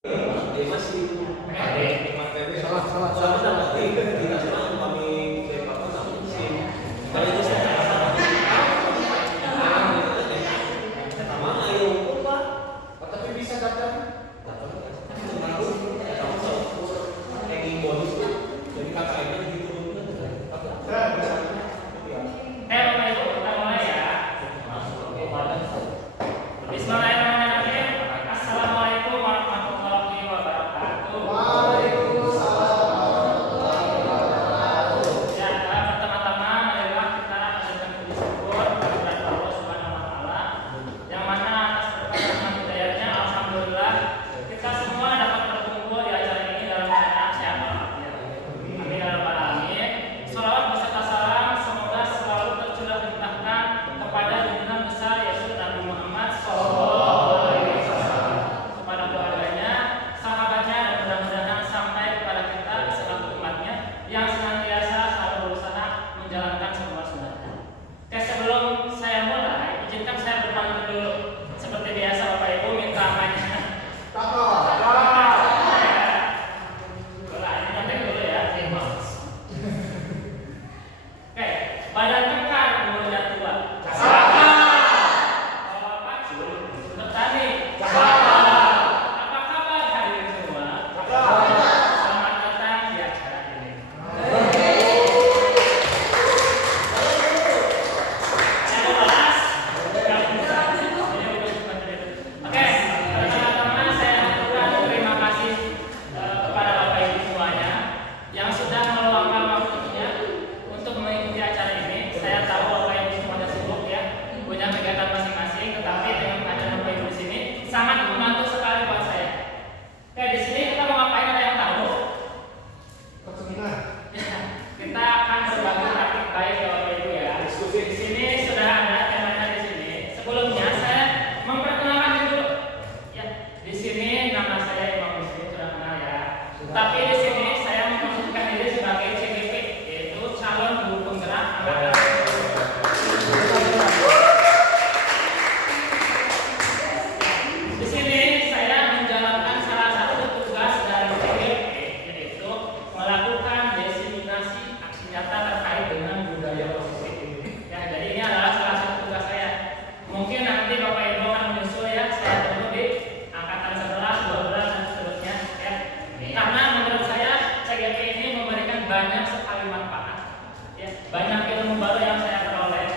Dia masih salah sama tapi tidak senang kami dari Papua sama sih. Kalau itu saya sama ayo Pak. Tapi bisa datang. Kayak bonus kan. Jadi KKN-nya gitu. Bapak Ibu, kita mulai ya. Bismillahirrahmanirrahim. Assalamualaikum warahmatullahi wabarakatuh. Waalaikumsalam warahmatullahi wabarakatuh. Ya, pertama-tama marilah kita panjatkan puji syukur kehadirat Allah Subhanahu wa taala yang mana atas berkat rahmat hidayahnya alhamdulillah kita semua dapat berkumpul di acara ini dalam keadaan sehat walafiat. Amin ya rabbal alamin. Shalawat beserta salam semoga selalu tercurah limpahkan kepada junjungan besar Yesus Nabi Muhammad sallallahu alaihi wasallam, kepada keluarganya, sahabatnya, dan mudah-mudahan sampai kepada kita selaku umatnya yang senantiasa selalu berusaha menjalankan semua sunnahnya. Oke, sebelum saya mulai, izinkan saya berpantun dulu. Seperti biasa Bapak Ibu minta hanya Oke, badan kekar umurnya tua. Bawa pacu, bertani. Apa kabar hadirin semua? Selamat datang di acara ini. Saya mau balas. Oke, pertama-tama saya aturkan terima kasih kepada Bapak Ibu semuanya yang sudah meluangkan waktunya untuk mengikuti acara ini. Saya tahu Bapak Ibu semuanya sibuk ya, punya kegiatan masing-masing, tetapi dengan kehadiran Bapak Ibu di sini sangat membantu sekali buat saya. Oke, di sini kita mau ngapain, ada yang tahu? Ya, kita akan berbagi praktik baik ya Bapak Ibu ya. Di sini sudah ada temanya di sini. Sebelumnya saya memperkenalkan diri dulu. Ya, di sini nama saya Imam Muslim, sudah kenal ya. Tapi di sini saya memposisikan diri sebagai CGP, yaitu calon guru penggerak anak-anak. Di sini saya menjalankan salah satu tugas dari CGP, yaitu melakukan diseminasi aksi nyata terkait dengan budaya positif. Ya, jadi ini adalah salah satu tugas saya. Mungkin nanti Bapak Ibu akan menyusul ya, saya tunggu di angkatan 11, 12 dan seterusnya ya. Karena menurut saya CGP ini memberikan banyak sekali manfaat. Ya, banyak ilmu baru yang saya peroleh.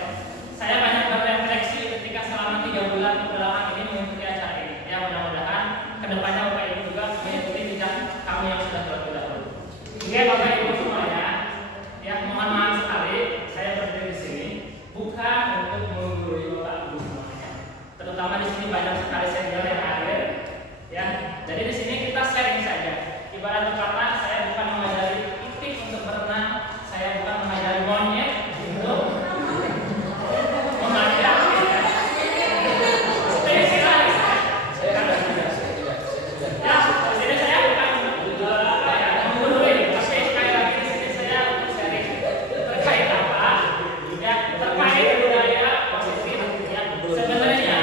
Saya banyak berefleksi ketika selama 3 bulan kebelakang ini mengikuti acara ini. Ya, mudah-mudahan kedepannya Bapak Ibu juga mengikuti jejak kami yang sudah terlebih dahulu. Oke, Bapak Ibu semuanya, ya mohon maaf sekali saya berdiri di sini bukan untuk menggurui Bapak Ibu semuanya. Terutama di sini banyak sekali senior yang hadir. Ya, jadi di sini kita sharing saja. Ibarat kata saya bukan mengajari itik untuk berenang, saya bukan mengajari monyet untuk memanjat. Spesial saya kan tidak. Ya, di sini saya bukan menggurui, tapi sekali lagi di sini saya untuk sharing terkait apa? Ya, terkait budaya positif. Ya, sebenarnya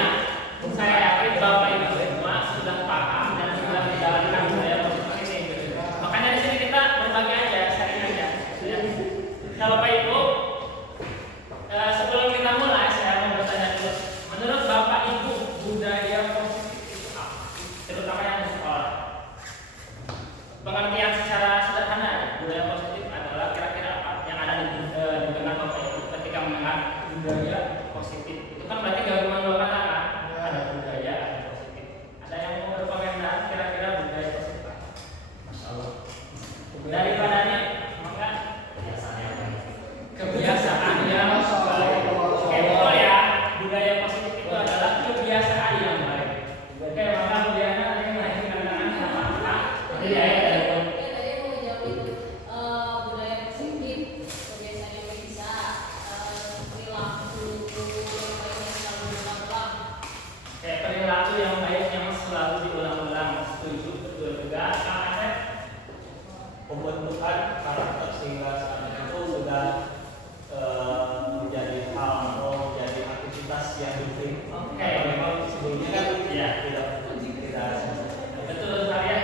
saya yakin Bapak Ibu semua sudah paham dan sudah menjalankan budaya positif ini. Makanya di sini kita berbagi aja, sharing aja. Ya. Nah, Bapak Ibu, sebelum kita mulai saya mau bertanya dulu. Menurut Bapak Ibu budaya positif itu apa? Terutama yang di sekolah. Pengertian secara sederhana budaya positif adalah kira-kira apa yang ada di benak Bapak Ibu ketika mendengar budaya positif. Itu kan berarti gabungan dua kata kan? Ada budaya, ada positif. Ada yang mau berkomentar kira-kira budaya positif apa? Masya Allah. Daripada nih, maka kebiasaan yang baik. Oke, betul ya. Budaya positif itu adalah kebiasaan yang baik. Oke, maka budaya ada yang lain katakan apa? Jadi ya, Tadi mau jawab itu budaya positif, kebiasaan yang bisa perilaku yang selalu berulang-ulang. kayak perilaku yang baik yang selalu diulang-ulang. Setuju, betul juga. Kang Asep? Pembentukan karakter sehingga saat itu sudah menjadi hal atau menjadi aktivitas yang rutin. Oke. Memang sebelumnya kan Iya. tidak Betul sekali ya.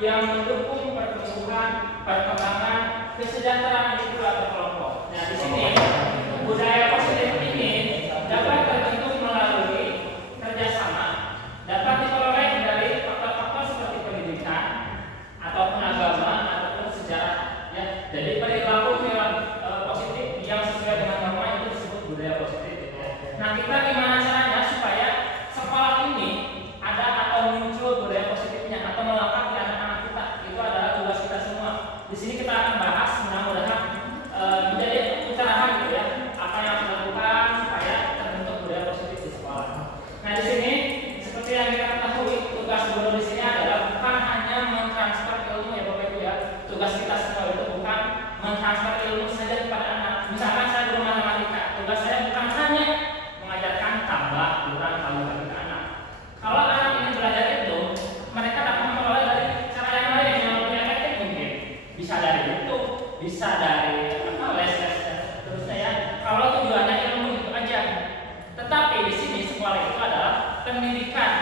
yang mendukung pertumbuhan, perkembangan, kesejahteraan individu atau kelompok. Nah, di sini budaya positif ini dapat terbentuk melalui kerjasama, dapat diperoleh dari faktor-faktor seperti pendidikan ataupun agama ataupun sejarah. Ya, jadi perilaku positif yang sesuai dengan norma itu disebut budaya positif. Nah, kita gimana caranya supaya sekolah ini ada atau muncul budaya positifnya atau melekat di anak-anak kita? Itu adalah tugas kita semua. Di sini kita akan bahas, mudah-mudahan menjadi pencerahan gitu ya, apa yang harus dilakukan supaya terbentuk budaya positif di sekolah. Nah, di sini seperti yang kita ketahui, tugas guru di sini adalah bukan hanya mentransfer ilmu ya Bapak Ibu ya. Tugas kita semua itu bukan mentransfer ilmu saja kepada anak. Misalkan saya guru matematika, tugas saya bukan hanya mengajarkan tambah, kurang, kali bagi ke anak. Kalau anak ini belajar itu, mereka dapat memperoleh dari cara yang lain yang lebih efektif mungkin. Bisa dari YouTube, bisa dari les-les dan seterusnya ya. Kalau tujuannya ilmu itu aja. Tetapi di sini sekolah itu adalah pendidikan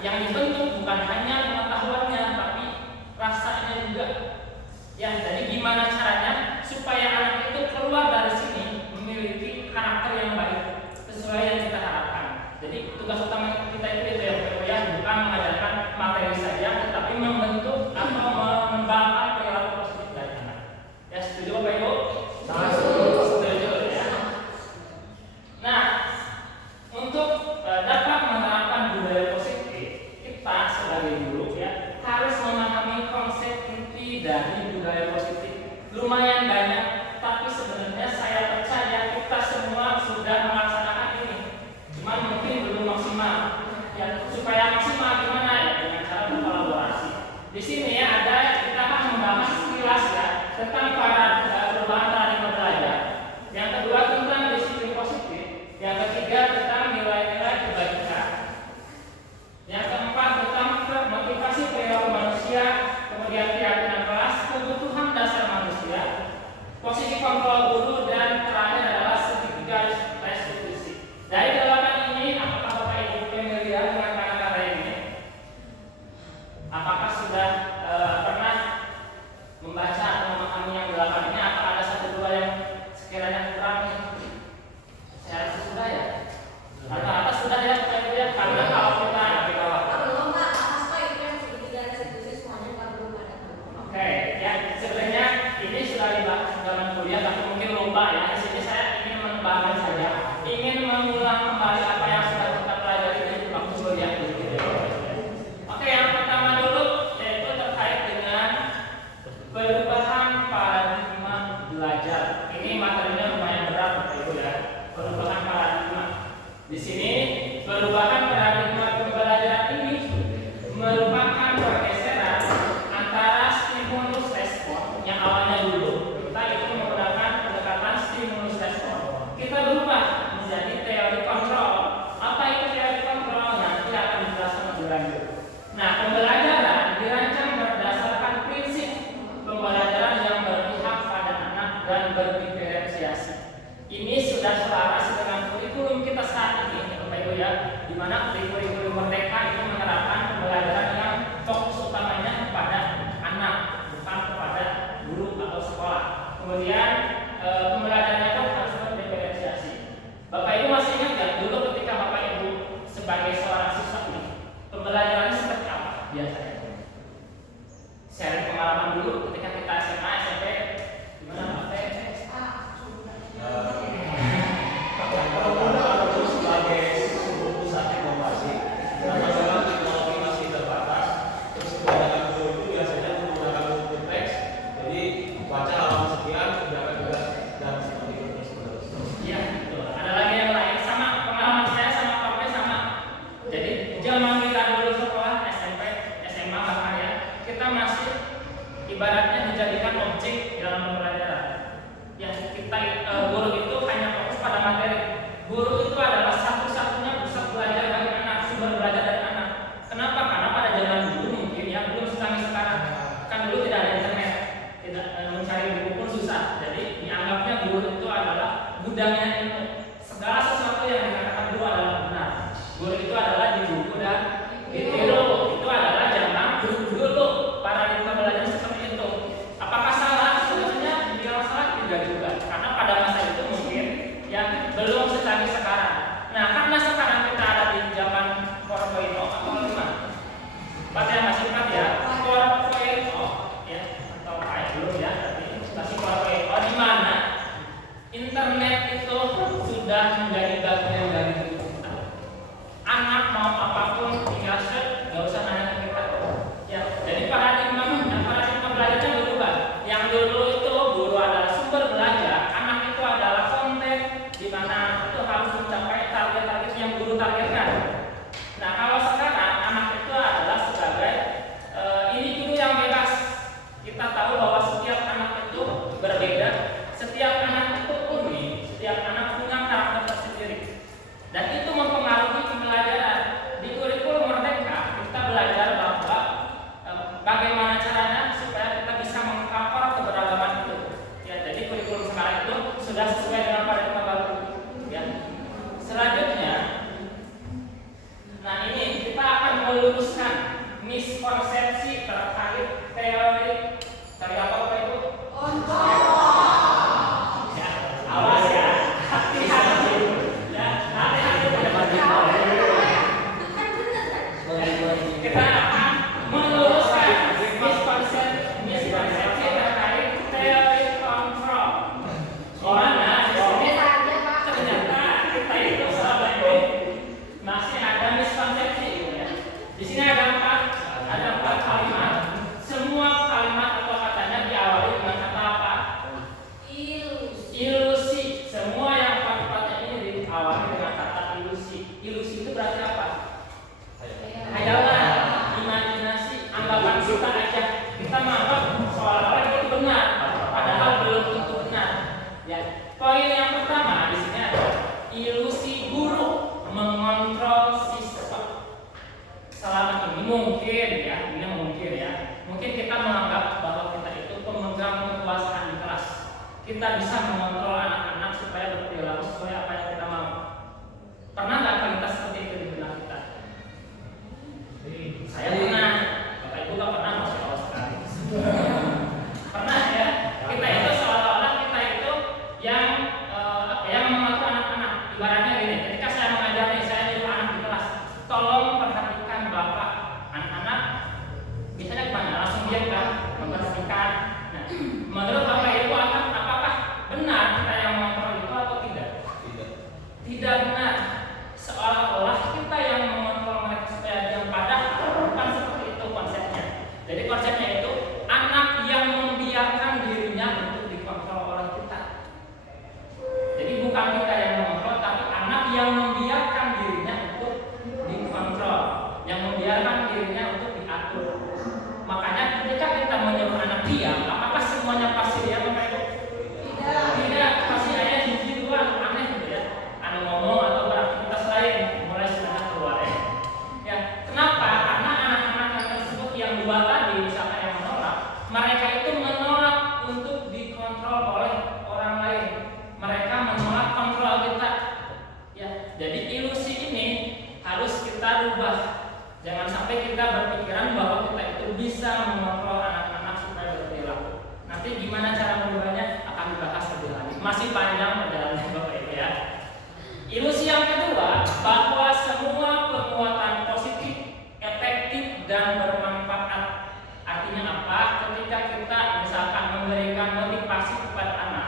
yang dibentuk bukan hanya pengetahuannya, tapi rasanya juga. Ya, jadi gimana caranya supaya anak itu keluar dari sini memiliki karakter yang baik sesuai yang kita harapkan. Jadi tugas utama kita itu ya, bukan mengajarkan materi saja, tetapi membentuk atau mengembangkan perilaku positif dari anak. Ya, setuju Bapak Ibu? Setuju ya. Nah, untuk dapat menerapkan budaya positif, kita sebagai guru ya harus memahami konsep inti dari budaya positif. Lumayan banyak, tapi sebenarnya saya percaya kita semua sudah melaksanakan ini. Cuman mungkin belum maksimal. Ya, supaya maksimal gimana ya? Dengan cara berkolaborasi. Di sini ya ada kita akan membahas sekilas ya tentang perubahan paradigma belajar. Yang kedua tentang disiplin positif. Yang ketiga tentang nilai-nilai kebaikan. Yang keempat tentang motivasi perilaku manusia, kemudian keyakinan kelas, kebutuhan dasar manusia, posisi kontrol guru, dan terakhir adalah segitiga restitusi. Dari delapan ini, apakah Bapak Ibu familiar dengan kata-kata ini? Apakah sudah pernah membaca atau memahami yang delapan ini? Apa ada satu dua yang sekiranya kurang? Saya rasa sudah ya. Rata-rata sudah ya Bapak Ibu ya. Karena kalau kita Oke, ya sebenarnya ini sudah dibahas dalam kuliah, tapi mungkin lupa ya. Di sini saya ingin menambahkan saja, ingin mengulang kembali apa yang sudah kita pelajari di waktu kuliah dulu. Oke, yang pertama dulu yaitu terkait dengan perubahan paradigma belajar. Ini materinya lumayan berat Bapak Ibu ya. Perubahan paradigma. Di sini perubahan paradigma pembelajaran ini merupakan pergeseran antara stimulus respon yang awalnya dulu kita itu menggunakan pendekatan stimulus respon, kita berubah menjadi teori kontrol. Apa itu teori kontrol? Nanti akan dijelaskan lebih lanjut. Nah, pembelajaran dirancang berdasarkan prinsip pembelajaran yang berpihak pada anak dan berdiferensiasi. Ini sudah selaras dengan kurikulum kita saat ini, Bapak Ibu ya, di mana kurikulum Merdeka itu menerapkan pembelajaran yang fokus utamanya kepada anak, bukan kepada guru atau sekolah. Kemudian pembelajarannya pun harus berdiferensiasi. Bapak Ibu masih ingat nggak dulu ketika Bapak Ibu sebagai seorang siswa ini pembelajarannya seperti apa biasanya? Sharing pengalaman dulu ketika kita SMA, SMP, gimana Pak? Sebagai sebuah pusat inovasi, karena teknologi masih terbatas, terus kebanyakan guru itu biasanya menggunakan buku teks, jadi baca halaman sekian, kerjakan juga dan seperti itu terus. Iya, betul. Ada lagi yang lain sama pengalaman saya sama Pak P sama. Jadi zaman kita dulu sekolah SMP, SMA bahkan ya, kita masih ibaratnya dijadikan objek dalam pembelajaran. Ya, kita guru itu hanya fokus pada materi. Guru itu adalah satu-satunya pusat belajar bagi anak, sumber belajar dari anak. Kenapa? Karena pada zaman dulu mungkin ya belum secanggih sekarang. Kan dulu tidak ada internet, tidak mencari buku pun susah. Jadi dianggapnya guru itu adalah gudangnya ilmu. Segala sesuatu yang dikatakan guru adalah benar. Guru itu adalah di buku dan ditiru. Itu adalah zaman dulu paradigma objek kan, memperhatikan. Nah, menurut Bapak Ibu apakah benar kita yang mengontrol itu atau tidak? Tidak benar. Seolah-olah kita yang mengontrol mereka supaya diam, padahal bukan seperti itu konsepnya. Jadi konsepnya itu anak yang membiarkan dirinya untuk dikontrol oleh kita. Jadi bukan kita yang mengontrol, tapi anak yang membiarkan dirinya untuk dikontrol, yang membiarkan dirinya untuk diatur. Makanya ketika kita menyuruh anak diam, apakah semuanya pasti diam Bapak Ibu? Tidak, pasti ada sisi dua aneh gitu ya. Anu ngomong atau beraktivitas lain mulai sudah keluar ya. Ya, kenapa? Karena anak-anak yang tersebut yang dua tadi misalkan yang menolak, mereka itu menolak untuk dikontrol oleh orang lain. Mereka menolak kontrol kita. Ya, jadi ilusi ini harus kita rubah. Jangan sampai kita berpikiran bahwa kita itu bisa mengontrol anak-anak supaya berperilaku. Nanti gimana cara merubahnya akan dibahas lebih lanjut. Masih panjang perjalanannya Bapak Ibu ya. Ilusi yang kedua, bahwa semua penguatan positif, efektif dan bermanfaat. Artinya apa? Ketika kita misalkan memberikan motivasi kepada anak,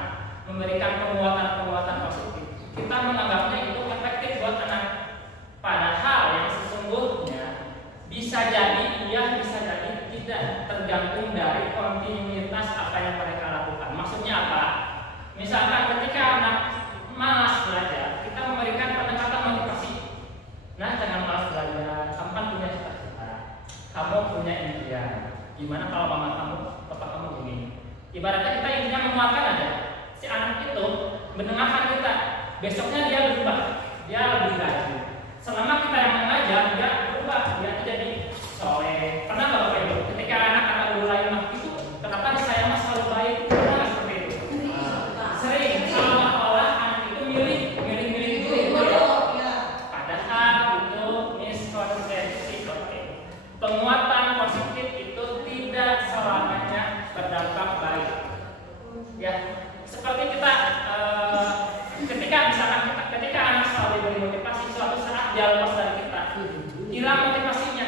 memberikan penguatan-penguatan positif, kita menganggapnya itu efektif buat anak. Padahal yang sesungguhnya bisa jadi iya, bisa jadi tidak, tergantung dari kontinuitas apa yang mereka lakukan. Maksudnya apa? Misalkan ketika anak malas belajar, kita memberikan pendekatan motivasi. Nah, jangan malas belajar, kamu kan punya cita-cita, kamu punya impian. Gimana kalau mama kamu, bapak kamu begini? Ibaratnya kita intinya menguatkan aja. Si anak itu mendengarkan kita, besoknya dia berubah, dia lebih rajin. Selama kita yang mengajar, dia berubah, dia jadi soleh. Pernah nggak Bapak Ibu? Ketika anak-anak mulai itu, kenapa saya mas selalu baik? Pernah nggak seperti itu? Sering. Seolah-olah anak itu milih itu. Padahal itu miskonsepsi Bapak Ibu. Penguatan positif itu tidak selamanya berdampak baik. Ya, seperti kita ketika anak selalu diberi motivasi, suatu saat dia lepas dari kita, hilang motivasinya.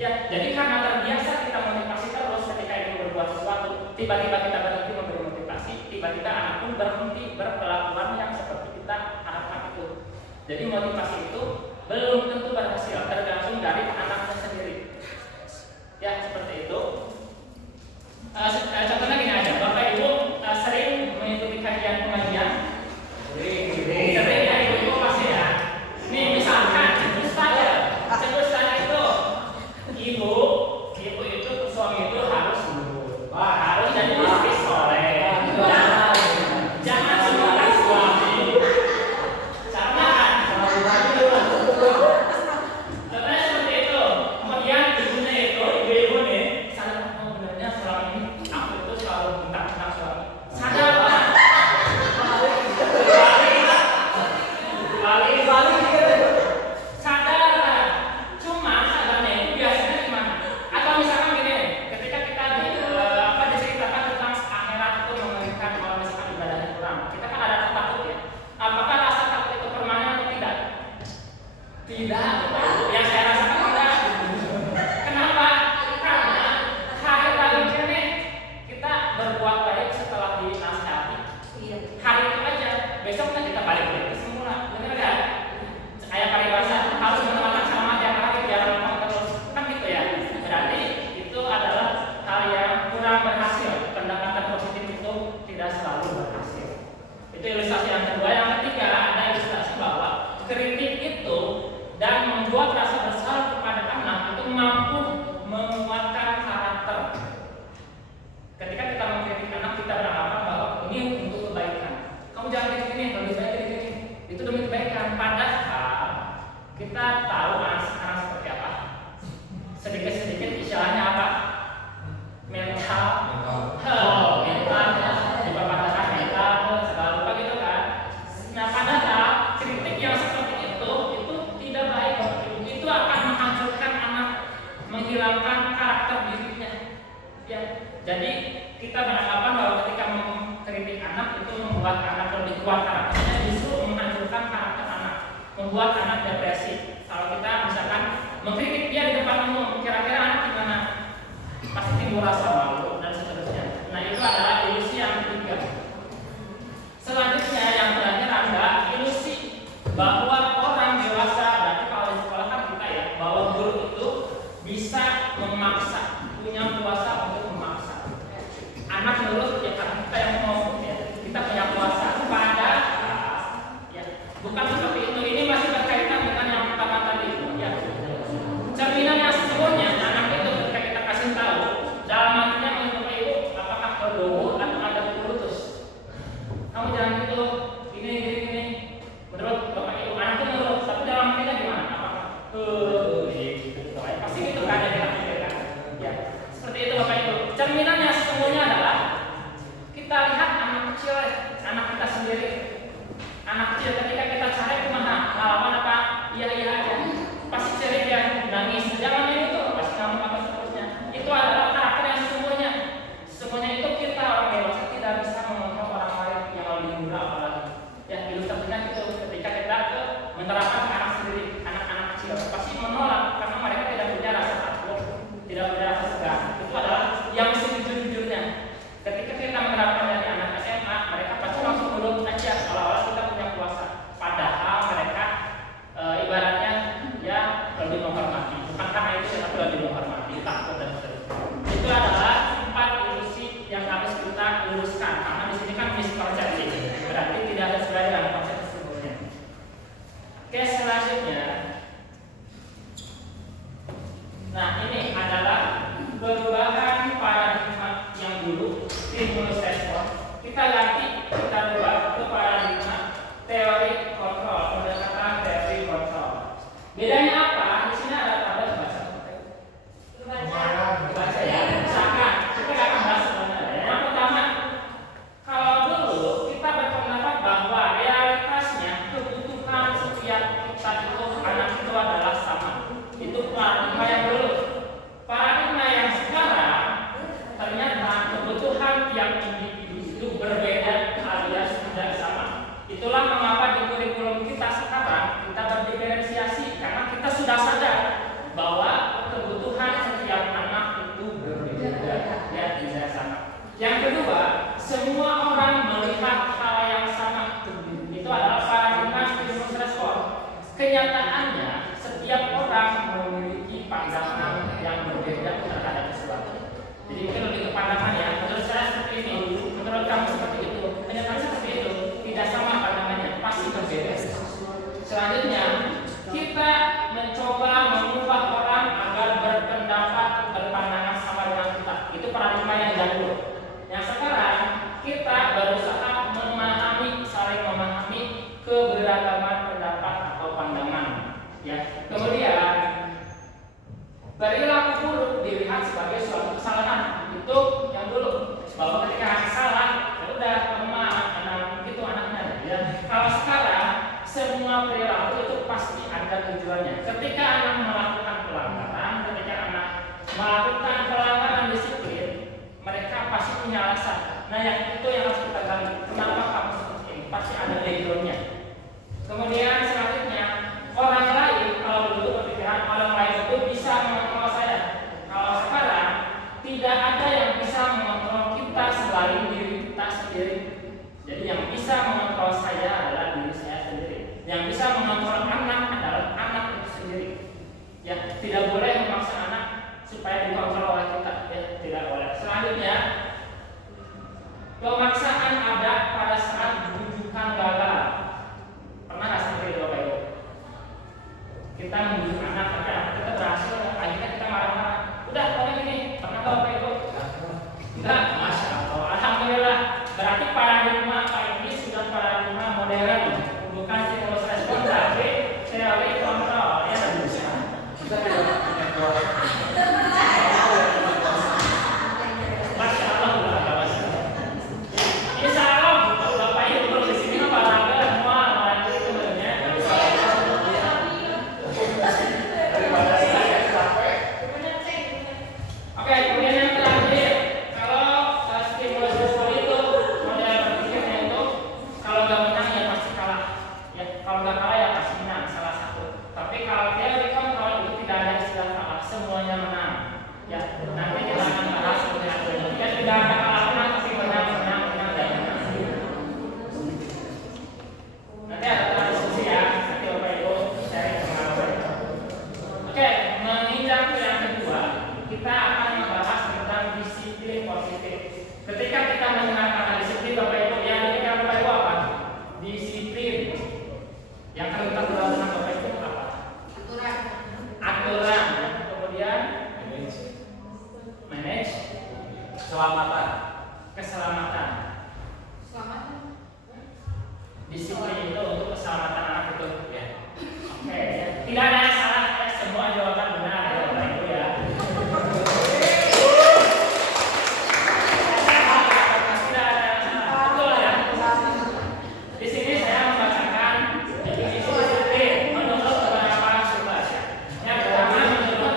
Ya, jadi karena terbiasa kita motivasi terus ketika itu berbuat sesuatu, tiba-tiba kita berhenti memberi motivasi, tiba-tiba anak pun berhenti berkelakuan yang seperti kita harapkan itu. Jadi motivasi itu belum tentu berhasil, tergantung dari anaknya sendiri. Ya, seperti itu. Contohnya gini aja, Bapak Ibu sering mengikuti kajian pengajian. Sering ya, ibu-ibu pasti ya. Nih misalkan sebut saja itu ibu itu suami itu harus nurut, harus jadi istri soleh. Jangan sebutkan suami, karena contohnya seperti itu. Kemudian ibunya itu, ibu-ibu nih, sadar sebenarnya selama ini aku itu selalu minta suami. Sadar lah. Sadar, cuma sadarnya itu biasanya gimana? Atau misalkan gini, ketika kita diceritakan tentang akhirat itu mengerikan kalau misalkan ibadahnya kurang, kita kan ada rasa takut ya. Apakah rasa takut itu permanen atau tidak? Tidak. Yang saya rasakan tidak. Kenapa? Karena hari tadi ini kita berbuat baik setelah dinasihati. Hari itu aja, besoknya kita balik ke semula. Benar kan? Ayat paribasa harus menemukan sama tiap hari biar memang terus kan gitu ya. Berarti itu adalah hal yang kurang berhasil. Pendekatan positif itu tidak selalu berhasil. Itu ilustrasi yang kedua. Yang ketiga ada ilustrasi bahwa kritik itu dan membuat rasa bersalah kepada anak itu mampu menguatkan karakter. Ketika kita mengkritik anak, kita beranggapan bahwa ini untuk kebaikan. Kamu jangan gini, lebih baik gini. Itu demi kebaikan. Padahal kita tahu anak sekarang seperti apa. Sedikit-sedikit istilahnya apa? Mental. Dipapadakan mental, segala lupa gitu kan. Nah, padahal kritik yang seperti itu tidak baik. Itu akan menghancurkan anak, menghilangkan karakter dirinya. Ya, jadi kita beranggapan bahwa ketika mengkritik anak itu membuat anak lebih kuat karakternya, justru menghancurkan karakter anak, membuat anak depresi. Kalau kita misalkan mengkritik dia di depan umum, kira-kira anak gimana? pasti timbul rasa malu dan seterusnya. Nah itu adalah ilusi yang ketiga. Selanjutnya yang terakhir adalah ilusi bahwa orang dewasa, berarti kalau di sekolah kan kita ya, bahwa guru itu bisa memaksa, punya kuasa untuk memaksa anak nurut ya karena kita yang mau ya, kita punya kuasa. Padahal ya bukan seperti itu. Ini masih berkaitan dengan yang pertama tadi ya. Cerminan yang sesungguhnya anak itu ketika kita kasih tahu dalam hatinya menurut ibu apakah berdoa atau ada putus. Kamu jangan gitu, gini. Menurut bapak ibu anak itu nurut, tapi dalam hatinya gimana? Apakah gitu? Pasti gitu kan ada dalam hati kan? Ya seperti itu bapak ibu. Cerminan yang sesungguhnya adalah kita lihat anak kecil, anak kita sendiri. Anak kecil ketika kita cari kemana, ngalaman apa? Iya aja. Pasti cari dia nangis, jangan ini tuh, pasti ngamuk apa seterusnya. Itu adalah karakter yang sesungguhnya. Sesungguhnya itu kita orang dewasa tidak bisa mengontrol orang lain yang lebih muda apalagi. Ya ilustrasinya itu ketika kita menerapkan ke anak sendiri, anak-anak kecil pasti menolak karena mereka tidak punya rasa takut, tidak punya rasa segan. Itu adalah yang sejujur-jujurnya. Ketika kita menerapkan dari anak SMA, mereka pasti langsung menurut aja seolah-olah kita punya kuasa. Padahal mereka ibaratnya ya lebih menghormati. Bukan karena itu tapi lebih menghormati, takut dan seterusnya. Itu adalah 4 ilusi yang harus kita luruskan. Karena di sini kan mispersepsi, berarti tidak ada sesuai dengan konsep sesungguhnya. Oke, selanjutnya. Nah, ini adalah perubahan paradigma yang dulu stimulus respon. Kita ganti, kita rubah ke paradigma teori kontrol, pendekatan teori kontrol. Bedanya apa? Di sini ada tabel baca. Baca ya. Misalkan kita akan bahas sebenarnya. Yang pertama, kalau dulu kita berpendapat bahwa realitasnya kebutuhan setiap kita itu anak itu adalah sama. Itu paradigma yang dulu. Paradigma yang sekarang ternyata kebutuhan tiap individu itu berbeda alias tidak sama. Itulah mengapa di kurikulum kita sekarang kita berdiferensiasi karena kita sudah sadar bahwa kebutuhan setiap anak itu berbeda dan tidak sama. Yang kedua, semua orang melihat hal yang sama. Itu adalah paradigma stimulus respon. Kenyataannya setiap orang memiliki pandangan yang berbeda terhadap sesuatu. Jadi mungkin lebih ke pandangan ya. Menurut saya seperti ini, menurut kamu seperti itu. Kenyataan seperti itu tidak sama pandangannya, pasti berbeda. Selanjutnya, kita mencoba mengubah orang agar berpendapat, berpandangan sama dengan kita. Itu paradigma yang dahulu. Yang sekarang kita berusaha memahami, saling memahami keberagaman pendapat atau pandangan. Ya. Kemudian perilaku buruk dilihat sebagai suatu kesalahan. Itu yang dulu. Bahwa ketika anak salah, ya udah memang itu anaknya. Ya. Kalau sekarang semua perilaku itu pasti ada tujuannya. Ketika anak melakukan pelanggaran, ketika anak melakukan pelanggaran disiplin, mereka pasti punya alasan. Nah, yang itu yang harus kita gali. Kenapa kamu seperti ini? Pasti ada backgroundnya. Kemudian selanjutnya, orang lain kalau dulu berpikiran orang lain itu bisa mengontrol saya. Kalau sekarang tidak ada yang bisa mengontrol kita selain diri kita sendiri. Jadi yang bisa mengontrol saya adalah diri saya sendiri. Yang bisa mengontrol anak adalah anak itu sendiri. Ya, tidak boleh memaksa anak supaya dikontrol oleh kita. Ya, tidak boleh. Selanjutnya, pemaksaan ada pada saat bujukan gagal. Pernah nggak seperti itu Bapak Ibu? Kita membujuk anak, tapi anak kita berhasil, akhirnya kita marah-marah. Udah, kalau gini, pernah nggak Bapak Ibu? Enggak, Masya Allah. Alhamdulillah. Berarti paradigma ini sudah paradigma modern, bukan stimulus respon, tapi teori kontrol. Ya, Kita tidak punya Masya Allah, Insya Allah, Bapak Ibu di sini olahraga semua olahraga itu sebenarnya. Oke, kemudian yang terakhir, kalau stimulus respon itu model berpikirnya itu kalau nggak menang ya pasti kalah. Ya, kalau nggak kalah ya pasti menang salah satu. Tapi kalau teori kontrol itu tidak ada istilah kalah, semuanya menang. Ya, nanti kita akan Keselamatan. Selamat. Disiplin itu untuk keselamatan anak itu. Ya. Oke, ya. Tidak ada yang salah, semua jawaban benar ya Bapak Ibu ya. Tidak ada yang salah, betul ya. Di sini saya membacakan definisi disiplin menurut beberapa sumber. Yang pertama menurut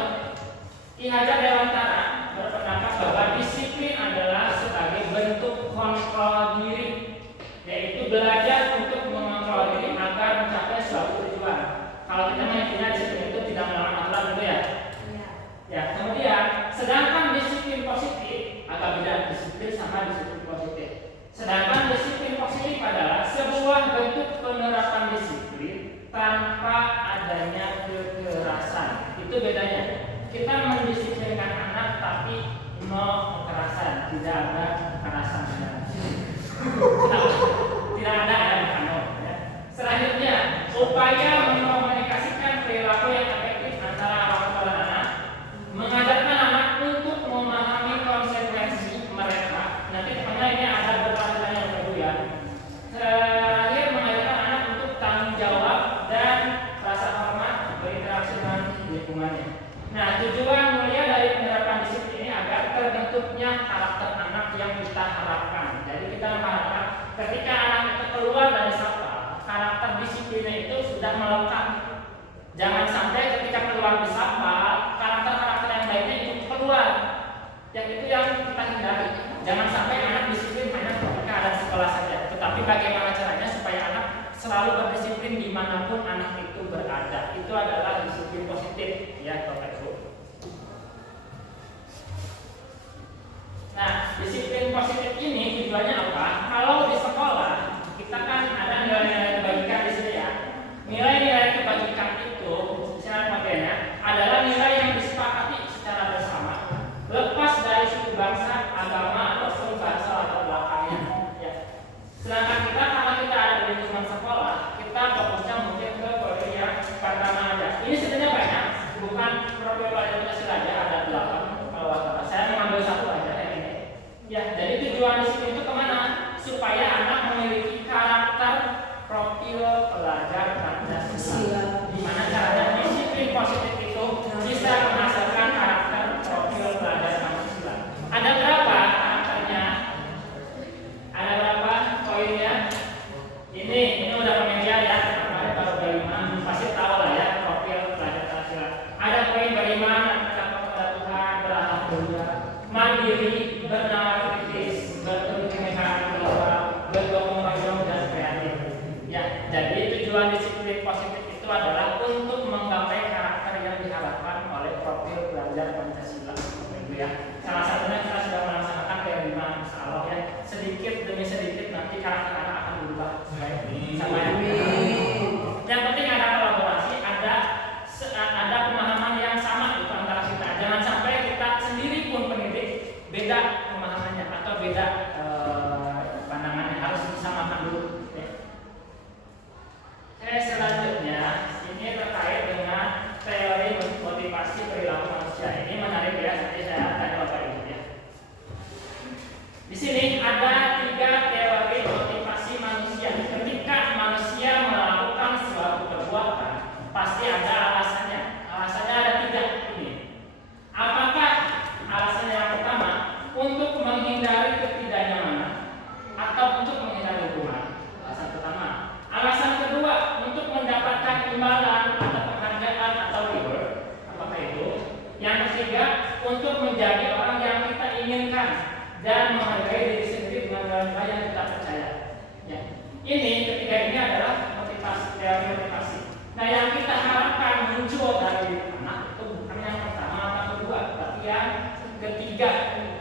Ki Hajar Dewantara berpendapat bahwa disiplin adalah sebagai bentuk kontrol diri, yaitu belajar untuk mengontrol diri agar mencapai suatu tujuan. Kalau kita mengintinya disiplin itu tidak melawan aturan gitu ya. Ya, kemudian sedangkan disiplin positif agak beda, disiplin sama disiplin positif. Sedangkan disiplin positif adalah sebuah bentuk penerapan disiplin tanpa adanya kekerasan. Itu bedanya. Kita mendisiplinkan anak tapi no kekerasan, tidak ada kekerasan. Tidak ada ya, bukan no, ya. Selanjutnya, upaya mengkomunikasikan perilaku yang efektif antara orang tua dan anak, mengajarkan anak untuk memahami konsekuensi mereka. Nanti temannya ini ada beberapa yang baru ya. Terakhir, mengajarkan anak untuk tanggung jawab dan rasa hormat berinteraksi dengan lingkungannya. Nah, tujuan mulia dari penerapan disiplin ini agar terbentuknya karakter anak yang kita harapkan. Jadi kita mengharapkan ketika anak itu keluar dari sapa, karakter disiplinnya itu sudah melekat. Jangan sampai ketika keluar di sapa, karakter-karakter yang lainnya itu keluar. Yang itu yang kita hindari. Jangan sampai anak disiplin hanya ketika ada di sekolah saja. Tetapi bagaimana caranya supaya anak selalu berdisiplin dimanapun anak itu berada. Itu adalah disiplin positif, ya Bapak Ibu. Nah, disiplin positif ini tujuannya apa? Kalau di sekolah kita kan ada nilai-nilai kebajikan di sini ya. Nilai-nilai kebajikan itu secara materinya adalah nilai yang disepakati secara bersama, lepas dari suku bangsa, agama ataupun bahasa latar belakangnya. Ya. Sedangkan kita karena kita ada di lingkungan sekolah, kita fokusnya mungkin ke profil yang pertama aja. Ini sebenarnya banyak, bukan profil pelajar Pancasila aja, ada 8 kalau salah. Saya mengambil satu aja yang ini. Ya, jadi tujuan disiplin itu kemana? Supaya anak memiliki karakter profil pelajar Pancasila. Gimana caranya disiplin positif itu bisa menghasilkan karakter profil pelajar Pancasila? Ada berapa karakternya? Ada berapa poinnya? Ini udah pemeja ya. Kemarin baru beriman, pasti tahu lah ya profil pelajar Pancasila. Ada poin beriman, takut kepada Tuhan, beralhamdulillah, mandiri, bernawar kritis, berkebinekaan global, bergotong royong dan kreatif. Ya, jadi tujuan disiplin positif itu adalah untuk menggapai karakter yang diharapkan oleh profil pelajar Pancasila. Itu ya. Salah satunya kita sudah melaksanakan P5 insyaallah ya. Sedikit demi sedikit nanti karakter anak akan berubah. Sama yang yang penting ada kolaborasi, ada pemahaman yang sama itu antara kita. Jangan sampai kita sendiri pun pendidik beda pemahamannya atau beda pandangannya, harus disamakan dulu. Selanjutnya ini terkait dengan teori motivasi perilaku manusia. Ini menarik ya, nanti saya tanya Bapak Ibu ya. Di sini ada 3 teori motivasi manusia. Ketika manusia melakukan suatu perbuatan, pasti ada alasannya. Alasannya ada 3 ini. Apakah alasannya yang pertama untuk menghindari ketidaknyamanan atau untuk menghindari hukuman? Alasan pertama. Alasan kedua untuk mendapatkan imbalan atau penghargaan atau reward. Apakah itu? Yang ketiga untuk menjadi orang yang kita inginkan dan menghargai diri sendiri dengan nilai yang kita percaya. Ya. Ini ketiga ini adalah motivasi, teori motivasi. Nah, yang kita harapkan muncul dari anak itu bukan yang pertama atau kedua, tapi yang ketiga,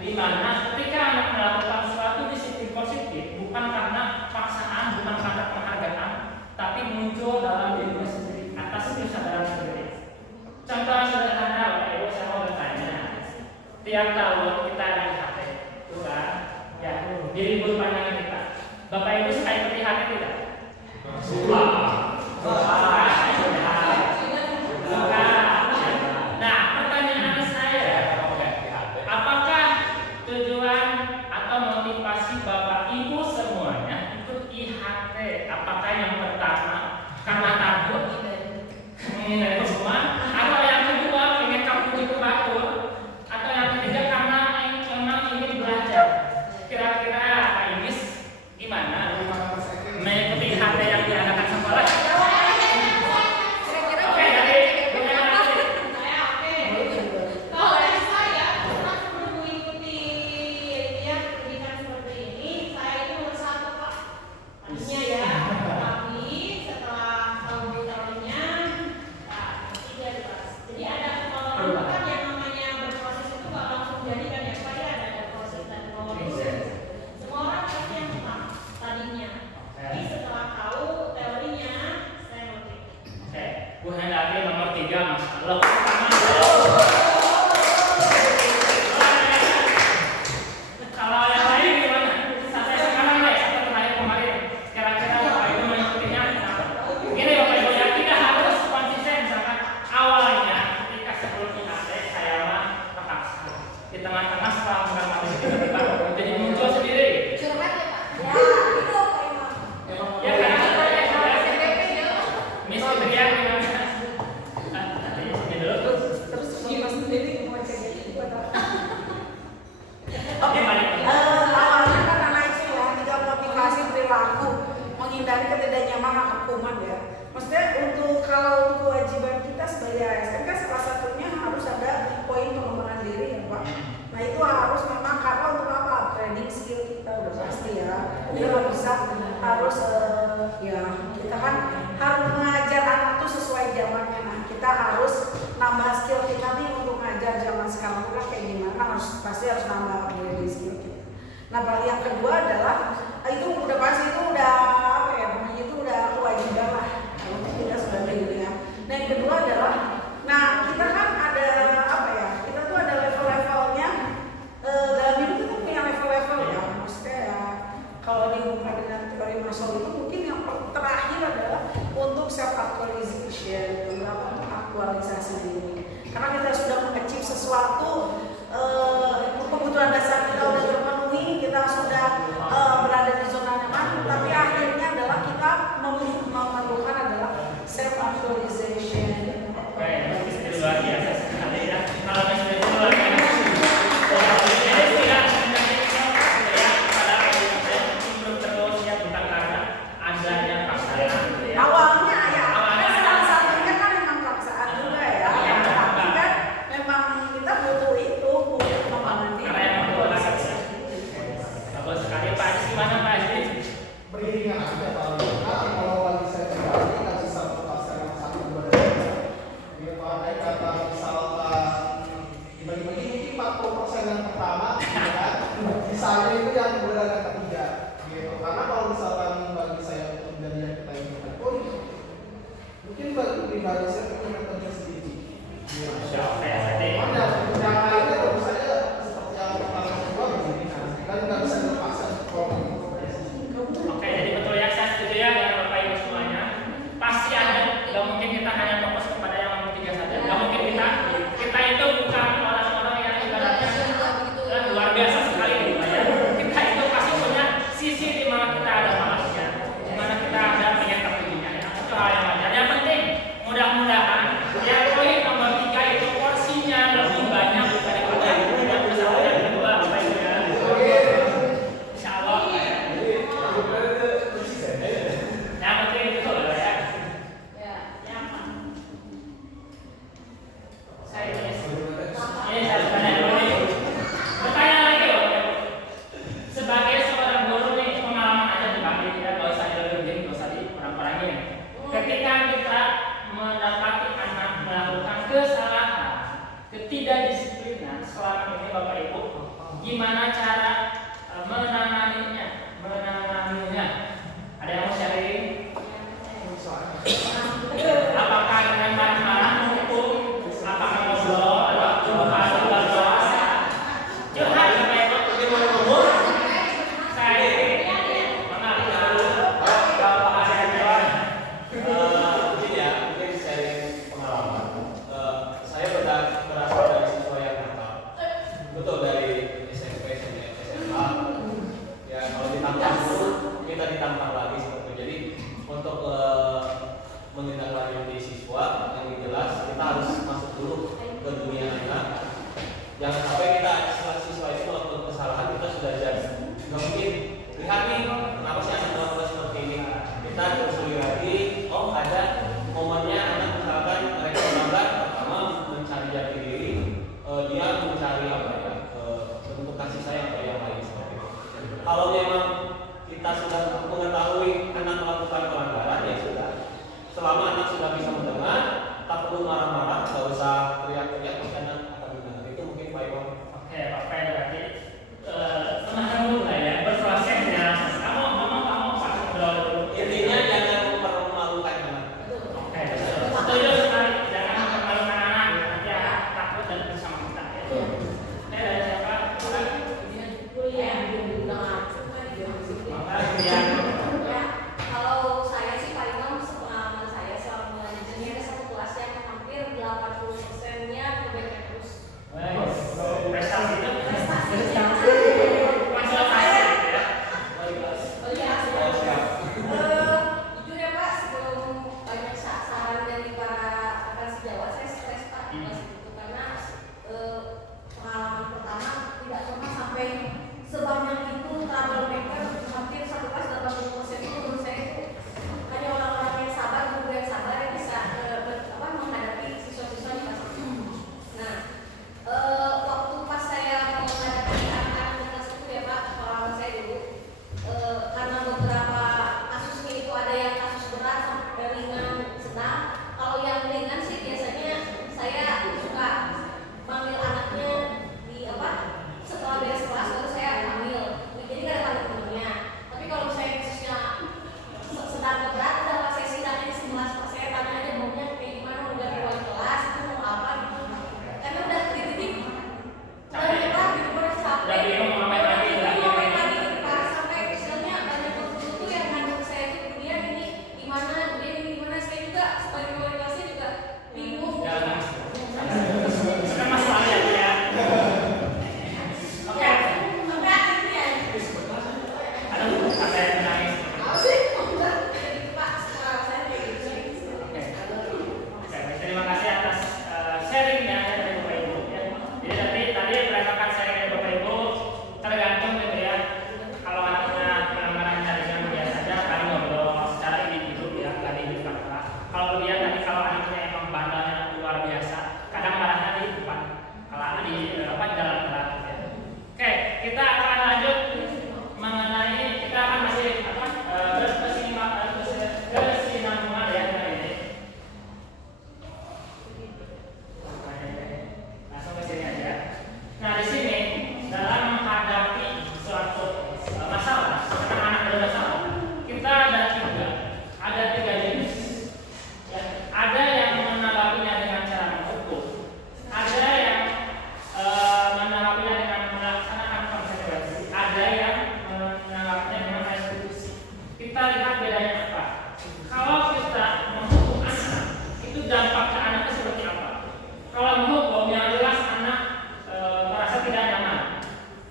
di mana ketika anak melakukan suatu disiplin positif bukan karena paksaan, bukan karena penghargaan, tapi muncul dalam dirinya sendiri atas kesadaran sendiri. Contoh sederhana, Bapak Ibu, saya mau bertanya. Tiap tahun kita ada IHT, itu kan? Ya, di libur panjang kita. Bapak Ibu suka ikut IHT tidak? Suka. Nah, pertanyaan saya, apakah tujuan tengah-tengah setelah mengamati tiba-tiba jadi muncul sendiri. Curhat ya Pak? Ya, itu Pak Imam. Ya karena Miss Fitria gimana? Nanti sini dulu. Terus Imam sendiri mau cek buat apa? Oke, balik. Awalnya kan anak itu ya, juga motivasi perilaku menghindari ketidaknyamanan hukuman ya. Maksudnya untuk kalau kewajiban kita sebagai ASN kan salah satunya harus ada poin pengembangan diri ya Pak. Nah itu harus memang karena untuk apa? Training skill kita udah pasti ya. Kita nggak bisa harus ya kita kan harus mengajar anak tuh sesuai zamannya. Nah kita harus nambah skill kita nih untuk ngajar zaman sekarang itu kan kayak gimana pasti harus nambah skill kita. Nah yang kedua adalah itu udah pasti itu udah apa ya namanya itu udah kewajiban lah untuk kita sebagai dunia. Nah yang kedua adalah nah kita kan ada apa ya kita tuh ada level-levelnya dalam hidup itu punya level-level ya maksudnya ya kalau dihubungkan dengan teori Maslow itu mungkin yang terakhir adalah untuk self actualization untuk aktualisasi diri karena kita sudah mengachieve sesuatu kebutuhan dasar kita sudah terpenuhi kita sudah berada di zona nyaman tapi akhirnya adalah kita memerlukan adalah self actualization. Itu luar biasa sekali ya. Kalau misalnya itu luar biasa. Jadi tidak ya pada belum terus ya bukan karena adanya paksaan. Awalnya ya, salah satunya kan memang paksaan juga ya. Tapi kan memang kita butuh itu untuk membangun diri. Karena yang betul rasa. Bagus sekali Pak. Gimana Pak Azri? Beriringan aja kalau bagi saya pribadi kasih satu pasar yang sangat berbeda. Dia pakai kata misalkan dibagi-bagi mungkin 40% yang pertama, ya kan? Sisanya itu yang kedua dan yang ketiga. Gitu. Karena kalau misalkan bagi saya untuk dari yang kita inginkan pun mungkin bagi pribadi saya punya metode sendiri. Siapa ya tadi? Makanya yang lainnya tentu saja seperti yang pertama kedua beriringan dan nggak bisa dipaksa kalau Oke, jadi betul ya, saya setuju ya dengan Bapak Ibu semuanya. Pasti ada, nggak mungkin kita hanya fokus kepada yang nomor 3 saja. Nggak mungkin kita itu bukan orang-orang yang ibaratnya luar biasa sekali gitu ya. Kita itu pasti punya sisi di mana kita ada malasnya, di mana kita ada pengen tertujunya. Itu hal yang wajar. Yang penting, mudah-mudahan yang poin nomor 3 itu porsinya lebih banyak daripada yang bersama yang kedua, Bapak Ibu ya. Insya Allah. Yang penting itu loh ya. Ya. Saya tulis. Ini saya tanya dulu nih. Bertanya lagi loh. Sebagai seorang guru nih, pengalaman aja dipakai ya, nggak usah dilebih, nggak usah diperang-perangin. Ketika kita mendapati anak melakukan kesalahan, ketidakdisiplinan selama ini Bapak Ibu, gimana cara menanganinya? Ada yang mau sharing? Apakah dengan marah-marah menghukum? Apakah ngobrol? Atau curhat di luar biasa? Curhat Bapak Ibu, saya kalau saya jawab. Mungkin ya, mungkin sharing pengalaman. Saya berasal dari siswa yang nakal. Betul dari SMP, SMA. Ya kalau ditampar dulu, kita ditampar lagi seperti itu. Jadi untuk menindaklanjuti siswa yang jelas kita harus masuk dulu ke dunia anak. Jangan sampai kita setelah siswa itu melakukan kesalahan kita sudah jadi. Nggak mungkin lihat nih kenapa sih anak melakukan seperti ini. Kita telusuri lagi. Oh ada momennya anak misalkan mereka melanggar pertama mencari jati diri, dia mencari apa ya bentuk kasih sayang atau yang lain seperti itu. Kalau memang kita sudah mengetahui anak melakukan pelanggaran ya sudah. Selama anak sudah bisa mendengar, tak perlu marah-marah, nggak usah teriak-teriak, maka anak akan mendengar. Itu mungkin Pak Iwan. Oke, Bapak berarti tenang dulu lah ya, berprosesnya. Kamu pasti ngobrol dulu. Intinya jangan mempermalukan anak. Oke, setuju sekali. Jangan mempermalukan anak, nanti anak takut dan bersama kita. Ini dari siapa? Kuliah di Bapak Rian. Ya, kalau saya sih Pak Imam sepengalaman saya selama mengajarnya ada satu kelas yang hampir 80%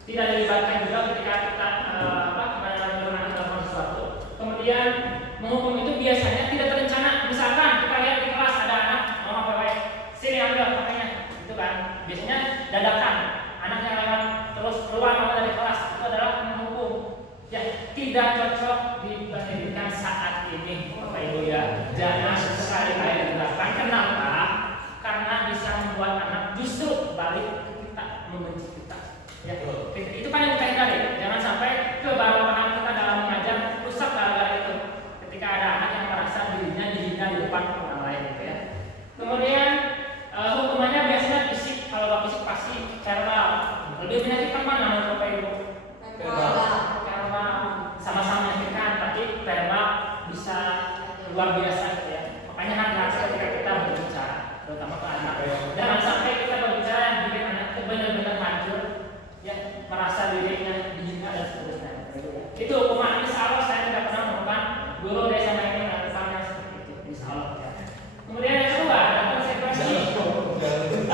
tidak dilibatkan juga ketika kita menentukan dalam sesuatu. Kemudian menghukum itu biasanya tidak terencana. Misalkan kita lihat di kelas ada anak mau PW, sini ambil HP-nya, itu kan biasanya dadakan. Anak yang lewat terus keluar dari kelas itu adalah menghukum. Ya, tidak cocok dibandingkan saat ini, Bapak Ibu ya. Jangan sekali-kali dilakukan. Kenapa? Karena bisa membuat anak justru balik ke kita, membenci kita. Ya, itu kan yang kita hindari. Jangan sampai keberpahaman kita dalam mengajar rusak gara-gara itu. Ketika ada anak yang merasa dirinya dihina di depan orang lain, gitu ya. Kemudian hukumannya biasanya fisik. Kalau nggak fisik pasti verbal. Lebih menyakitkan mana menurut Bapak Ibu? Karena sama-sama menyakitkan, tapi verbal bisa luar biasa, gitu ya. Makanya hati-hati ketika kita berbicara, terutama ke anak. Jangan sampai kita berbicara yang bikin anak benar-benar hancur, ya, merasa dirinya dihina dan seterusnya. Itu hukuman. Insya Allah saya tidak pernah menemukan guru di SMA ini melakukan yang seperti itu. Insya Allah. Ya. Kemudian yang kedua ada konsekuensi.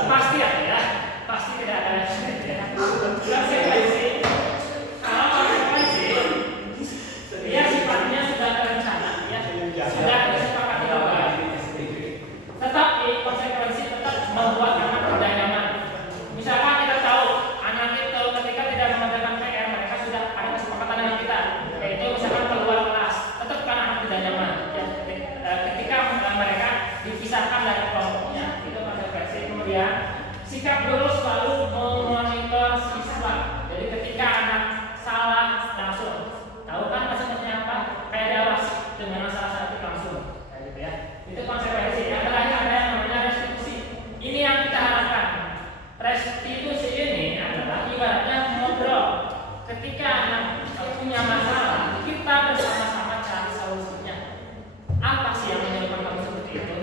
Pasti ada ya, pasti tidak ada. Konsekuensi. Kalau konsekuensi, dia sifatnya sudah terencana, ya, sudah disepakati awal. Tetapi konsekuensi tetap membuat anak tidak nyaman. Misalkan kita tahu anak itu ketika tidak mengerjakan PR, mereka sudah ada kesepakatan dengan kita, yaitu misalkan keluar kelas, tetap kan anak tidak nyaman. Ya, ketika mereka dipisahkan dari kelompoknya, itu konsekuensi. Kemudian sikap guru selalu memonitor siswa. Jadi ketika anak salah langsung tahu kan konsekuensinya apa? Kayak diawasi dengan salah satu langsung, kayak gitu ya. Itu konsekuensi. Yang terakhir ada yang namanya restitusi. Ini yang kita harapkan. Restitusi ini adalah ibaratnya ngobrol. Ketika anak punya masalah, kita bersama-sama cari solusinya. Apa sih yang menyebabkan kamu seperti itu?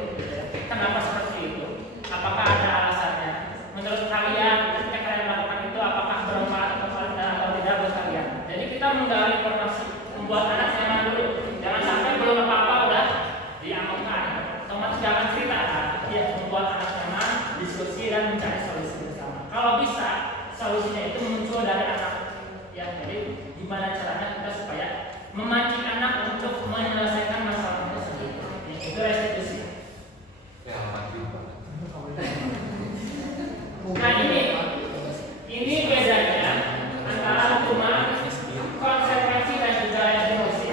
Kenapa seperti itu? Apakah ada alasannya? Menurut kalian, ketika kalian melakukan itu, apakah bermanfaat atau tidak buat kalian? Jadi kita menggali informasi, membuat anak nyaman dulu. Jangan sampai belum apa-apa udah diamalkan. Otomatis jangan cerita, ya, membuat anak nyaman, diskusi dan mencari solusi bersama. Kalau bisa, solusinya itu muncul dari anak. Ya, jadi gimana caranya kita supaya memancing anak untuk menyelesaikan masalah tersebut? Ya, itu restitusi. Nah ini bedanya antara hukuman, konsekuensi dan juga restitusi.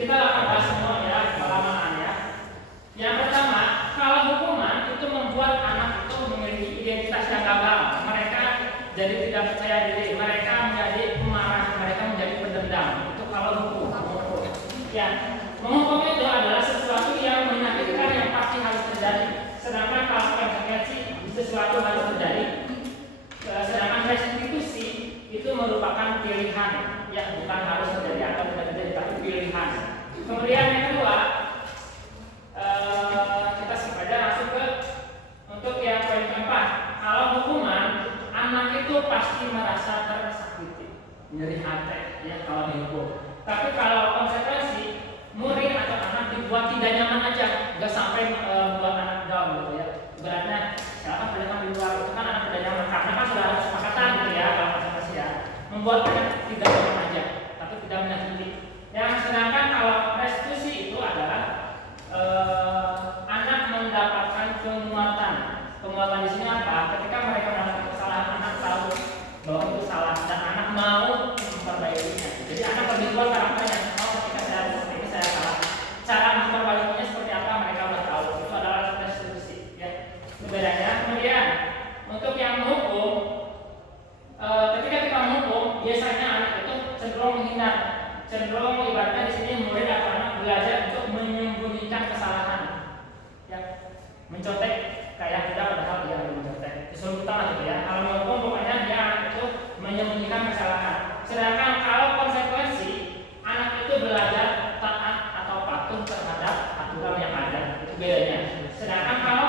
Kita akan bahas semua ya, kelamaan ya. Yang pertama, kalau hukuman itu membuat anak itu memiliki identitas yang gagal. Mereka jadi tidak percaya diri, mereka menjadi pemarah, mereka menjadi pendendam. Itu kalau hukum. Ya, menghukum itu adalah sesuatu yang menyakitkan yang pasti harus terjadi. Sedangkan kalau konsekuensi sesuatu harus terjadi. Sedangkan restitusi itu merupakan pilihan, ya, bukan harus terjadi atau tidak terjadi, tapi pilihan. Kemudian yang kedua, kita sengaja masuk ke untuk yang poin keempat. Kalau hukuman, anak itu pasti merasa tersakiti, nyeri hati, ya, kalau dihukum. Tapi kalau konsekuensi, murid atau anak dibuat tidak nyaman aja, nggak sampai buat anak down gitu ya. Beratnya siapa pendatang di luar itu kan anak tidak nyaman karena kan sudah ada kesepakatan gitu ya, kalau konsekuensi ya, membuat anak tidak nyaman aja, tapi tidak menyakiti. Yang sedangkan kalau restitusi itu adalah anak mendapatkan penguatan. Penguatan di sini apa? Ketika mereka melakukan kesalahan, anak tahu bahwa itu salah dan anak mau memperbaikinya. Jadi anak lebih kuat karakternya. Oh, ketika saya seperti ini saya salah. Cara memperbaikinya seperti apa mereka sudah tahu. Itu adalah restitusi. Ya, itu bedanya. Kemudian untuk yang menghukum, ketika kita menghukum, biasanya anak itu cenderung menghindar. Cenderung ibaratnya di sini murid atau anak belajar untuk menyembunyikan kesalahan. Ya, mencontek kayak tidak padahal dia mencontek. Disuruh kita lah gitu ya. Kalau menghukum pokoknya dia anak itu menyembunyikan kesalahan. Sedangkan kalau konsekuensi, anak itu belajar taat atau patuh terhadap aturan yang ada. Itu bedanya. Sedangkan kalau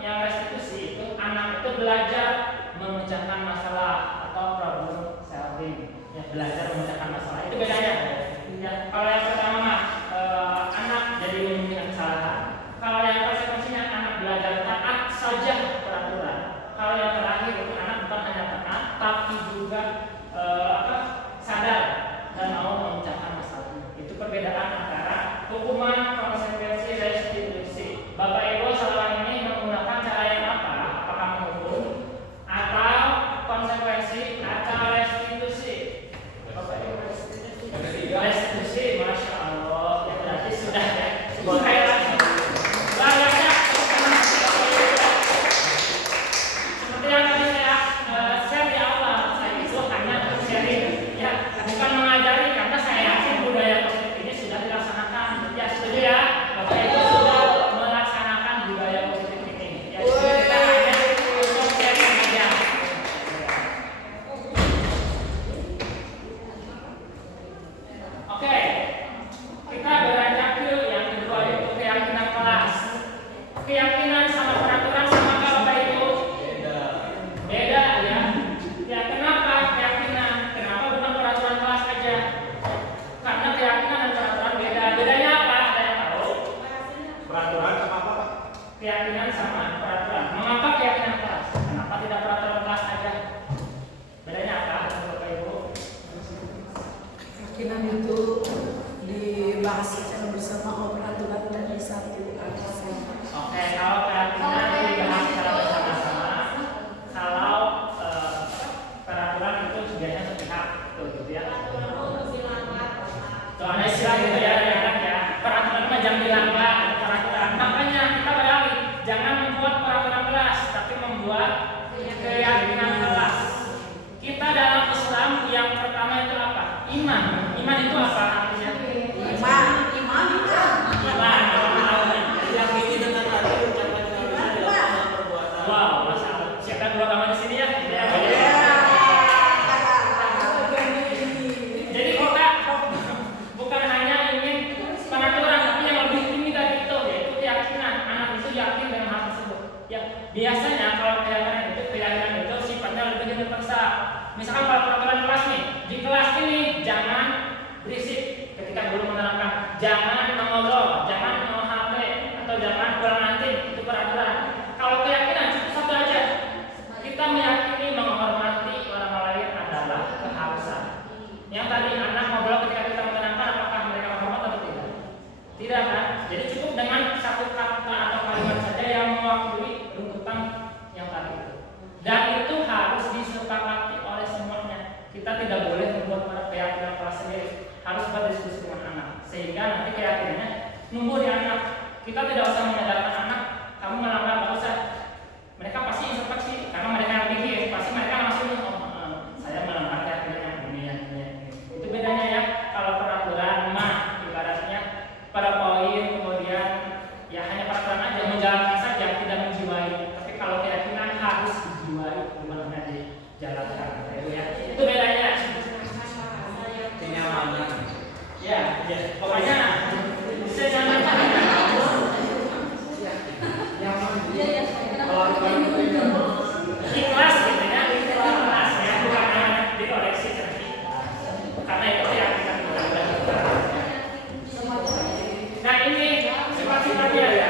yang restitusi itu anak itu belajar memecahkan masalah atau problem solving. Ya, belajar memecahkan masalah. Itu bedanya. Ya, kalau yang pertama anak jadi menyembunyikan kesalahan. Kalau yang konsekuensinya anak belajar taat saja peraturan. Kalau yang terakhir itu anak bukan hanya taat, tapi juga sadar dan mau mengucapkan masalahnya. Itu perbedaan antara hukuman, konsekuensi, restitusi. Bapak Ibu selama ini menggunakan cara yang apa? Apakah menghukum atau konsekuensi atau restitusi? Bapak Ibu restitusi, masya Allah. Ya berarti sudah ya. Boleh lagi. Seperti yang tadi saya share di awal, saya itu hanya sharing, ya, bukan mengajari, karena saya yakin budaya positif ini sudah dilaksanakan. Ya setuju ya, Bapak Ibu sudah melaksanakan budaya positif ini. Ya kita hanya untuk sharing aja. Oke, kita beranjak ke yang kedua yaitu keyakinan kelas. Keyakinan sama peraturan sama nggak Bapak Ibu? Beda ya. Ya kenapa keyakinan? Kenapa bukan peraturan kelas aja? Karena keyakinan dan peraturan beda. Bedanya apa? Ada yang tahu? Peraturan sama apa, Pak? Keyakinan sama peraturan. Mengapa keyakinan kelas? Kenapa tidak peraturan kelas aja? Bedanya apa? Bapak Ibu? Keyakinan itu dibahas secara bersama peraturan dari satu atasan. Oke, kalau keyakinan dibahas secara bersama-sama, kalau peraturan itu biasanya sepihak, tuh gitu ya. Tuh ada istilah gitu ya, peraturan mah jangan dilanggar atau peraturan. Makanya kita bayangin, jangan membuat peraturan kelas, tapi membuat keyakinan kelas. Kita dalam Islam yang pertama itu apa? Iman. Iman itu apa artinya? Iman itu Iman. Yang ini dengan hati ucapan dengan lisan dilakukan perbuatan. Wow, masalah. Siapkan dua kamar di sini ya. Jadi kita bukan hanya ingin peraturan, tapi yang lebih tinggi dari itu yaitu keyakinan. Anak itu yakin dengan hal tersebut. Ya, biasanya kalau keyakinan itu sifatnya lebih universal. Misalkan kalau peraturan kelas nih, di kelas ini jangan berisik ketika guru menerangkan, jangan mengobrol, jangan meng-HP atau jangan kurang anting, itu peraturan. Kalau keyakinan cukup satu aja, kita meyakini menghormati orang lain adalah keharusan. Yang tadi anak ngobrol ketika kita menerangkan, apakah mereka menghormat atau tidak? Tidak kan? Jadi cukup dengan satu kata atau kalimat saja yang mewakili runtutan yang tadi itu. Dan itu harus disepakati oleh semuanya. Kita tidak boleh membuat keyakinan kelas sendiri, harus berdiskusi dengan anak sehingga nanti keyakinannya numbuh di anak. Kita tidak usah mengajarkan anak kamu melanggar nggak usah, mereka pasti introspeksi karena mereka yang pikir, pasti mereka langsung saya melanggar keyakinan yang ini. Itu bedanya ya. Kalau peraturan mah ibaratnya pada poin, kemudian ya hanya peraturan aja, menjalankan saja, tidak menjiwai. Tapi kalau keyakinan harus dijiwai, gimana dijalankan. Itu bedanya. Kenyamanan. Ya, pokoknya sejalan. Ikhlas gitu ya, ikhlas ya, bukan hanya dikoreksi tapi karena itu keyakinan kita. Nah ini sifat-sifatnya ya.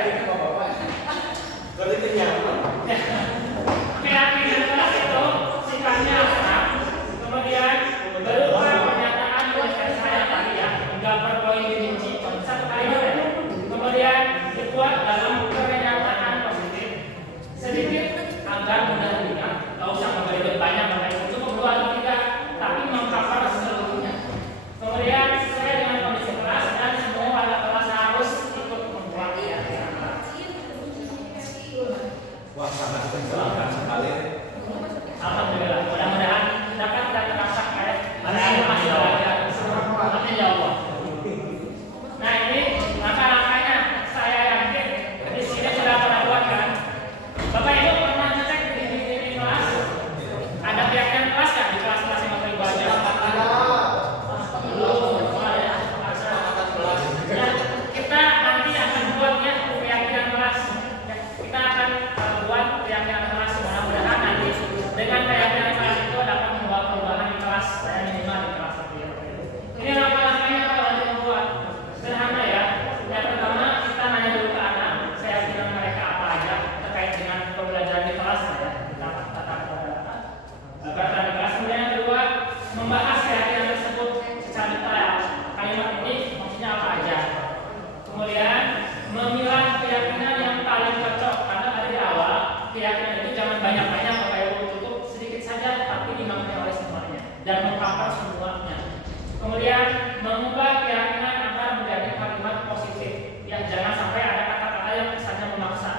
Berarti kenyaman. Keyakinan kelas itu sifatnya apa? Kemudian berupa pernyataan oleh saya tadi ya, enggak berpoin dirinci. dan mengcover semuanya. Kemudian mengubah keyakinan agar menjadi kalimat positif. Ya, jangan sampai ada kata-kata yang kesannya memaksa,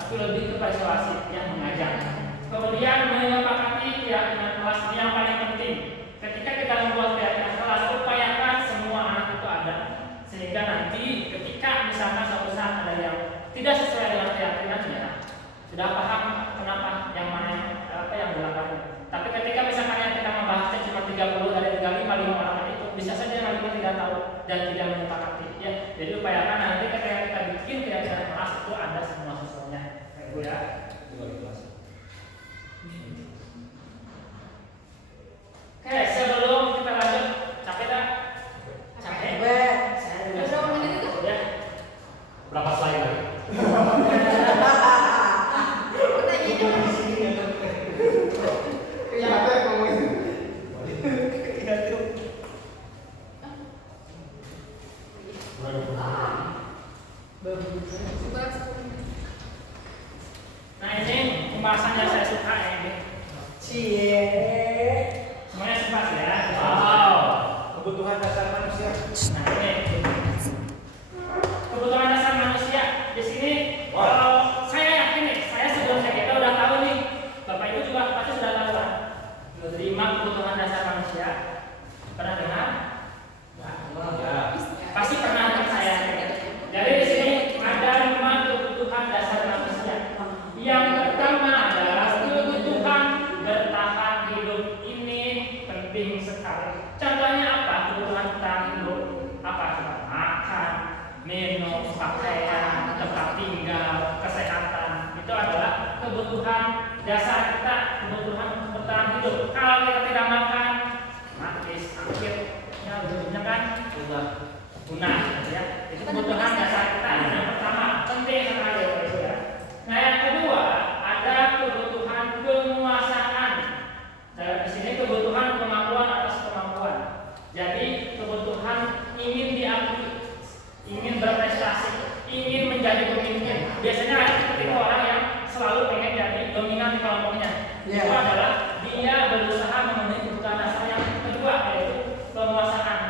tapi lebih ke persuasif yang mengajak. Kemudian menyepakati keyakinan kelas, ini yang paling penting. Ketika kita membuat keyakinan kelas, upayakan semua anak itu ada, sehingga nanti ketika misalkan suatu saat ada yang tidak sesuai dengan keyakinannya, sudah paham kenapa yang mana apa yang dilakukan. Tapi ketika misalkan yang kita membahasnya cuma 30 dari 35 orang itu, bisa saja yang lainnya tidak tahu dan tidak menyepakati. Ya, jadi upayakan nanti ketika kita bikin keyakinan kelas itu ada semua siswanya. Ibu ya. Oke, sebelum kita lanjut, capek tak? Capek. Saya juga. Berapa menit itu? Ya. Berapa slide lagi? Nah, ini pembahasan yang saya suka ya ini. Semuanya suka sih ya. Wow. Kebutuhan dasar manusia. Nah, ini kebutuhan dasar manusia. Di sini kalau saya yakin nih, saya sebelum saya kita udah tahu nih. Bapak Ibu juga pasti sudah tahu kan. 5 kebutuhan dasar manusia. Pernah dengar? Ya. Pasti pernah dengar saya. Jadi di sini ada 5 kebutuhan dasar manusia. Yang pertama adalah kebutuhan bertahan hidup. Ini penting sekali. Contohnya apa? Kebutuhan bertahan hidup. Apa? Makan, minum, pakaian, tempat tinggal, kesehatan. Itu adalah kebutuhan dasar kita, kebutuhan bertahan hidup. Kalau kita tidak makan, mati, sakit, ya ujung-ujungnya kan punah, ya. Itu kebutuhan dasar kita. Yang pertama, penting sekali ya. Nah, yang kedua ada kebutuhan penguasaan. Nah, di sini kebutuhan kemampuan atas kemampuan. Jadi kebutuhan ingin diakui, ingin berprestasi, ingin menjadi pemimpin. Biasanya ada seperti orang yang selalu pengen jadi dominan di kelompoknya. Itu adalah dia berusaha memenuhi kebutuhan dasar yang kedua, yaitu penguasaan.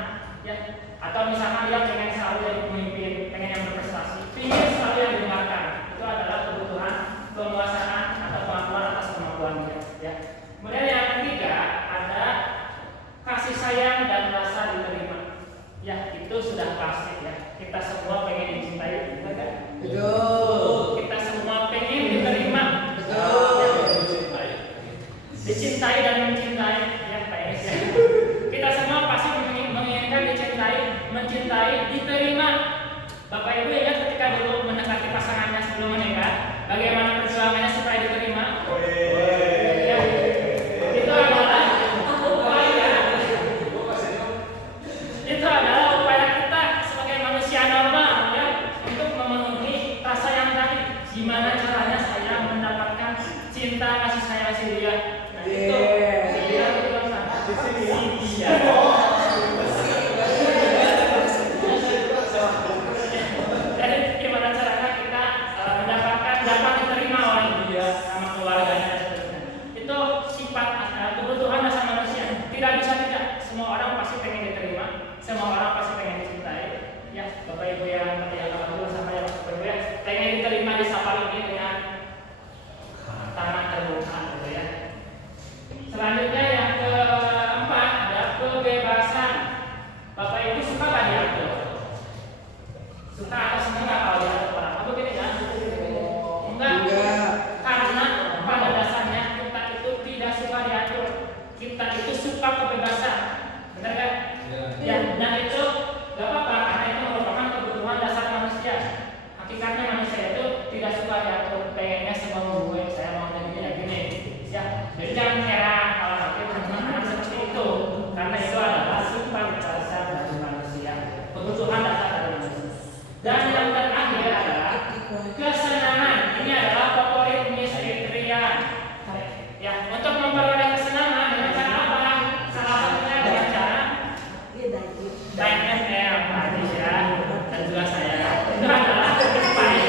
Ya. Atau misalkan dia pengen selalu jadi pemimpin, pengen yang berprestasi, ingin selalu yang didengarkan. Itu adalah kebutuhan penguasaan atau kemampuan atas kemampuannya. Ya. Kemudian yang ketiga ada kasih sayang dan rasa diterima. Ya, itu sudah pasti ya. Kita semua pengen dicintai, betul kan? Betul. Kita semua pengen diterima. Betul. Dicintai dan mencintai, ya Pak Enes ya. Kita semua pasti menginginkan dicintai, mencintai, diterima. Bapak Ibu ingat ketika dulu mendekati pasangannya sebelum menikah, bagaimana perjuangannya supaya diterima? Ya. Itu adalah upaya. Itu adalah upaya kita sebagai manusia normal ya untuk memenuhi rasa yang tadi. Gimana caranya saya mendapatkan cinta kasih sayang si dia? Nah, itu si dia itu kan sana. Si dia. Jadi gimana caranya kita dapat diterima oleh dia sama keluarganya dan seterusnya. Itu sifat kebutuhan dasar manusia. Tidak bisa tidak. Semua orang pasti pengen diterima. Semua orang pasti pengen dicintai. Ya, Bapak Ibu yang ketika dulu sama ya Bapak Ibu ya, pengen diterima di sapa ini dengan tangan terbuka gitu ya. Selanjutnya yang keempat ada kebebasan. Bapak Ibu suka nggak diatur? Suka atau senang nggak kalau diatur orang? Apa begini kan? Enggak. Karena pada dasarnya kita itu tidak suka diatur. Kita itu suka kebebasan. Benar kan? Ya. Dan itu nggak apa-apa karena itu merupakan kebutuhan dasar manusia. Hakikatnya manusia itu tidak suka diatur. Pengennya semau gue, saya mau jadi gini. Ya. Jadi jangan heran kalau nanti teman-teman seperti itu. Karena itu adalah sifat dasar dari manusia. Kebutuhan dasar dari manusia. Dan yang terakhir adalah kesenangan. Ini adalah favorit Miss Fitrian. Ya, untuk memperoleh kesenangan dengan cara apa? Salah satunya dengan cara DML tadi ya, dan juga saya. Itu adalah mencapai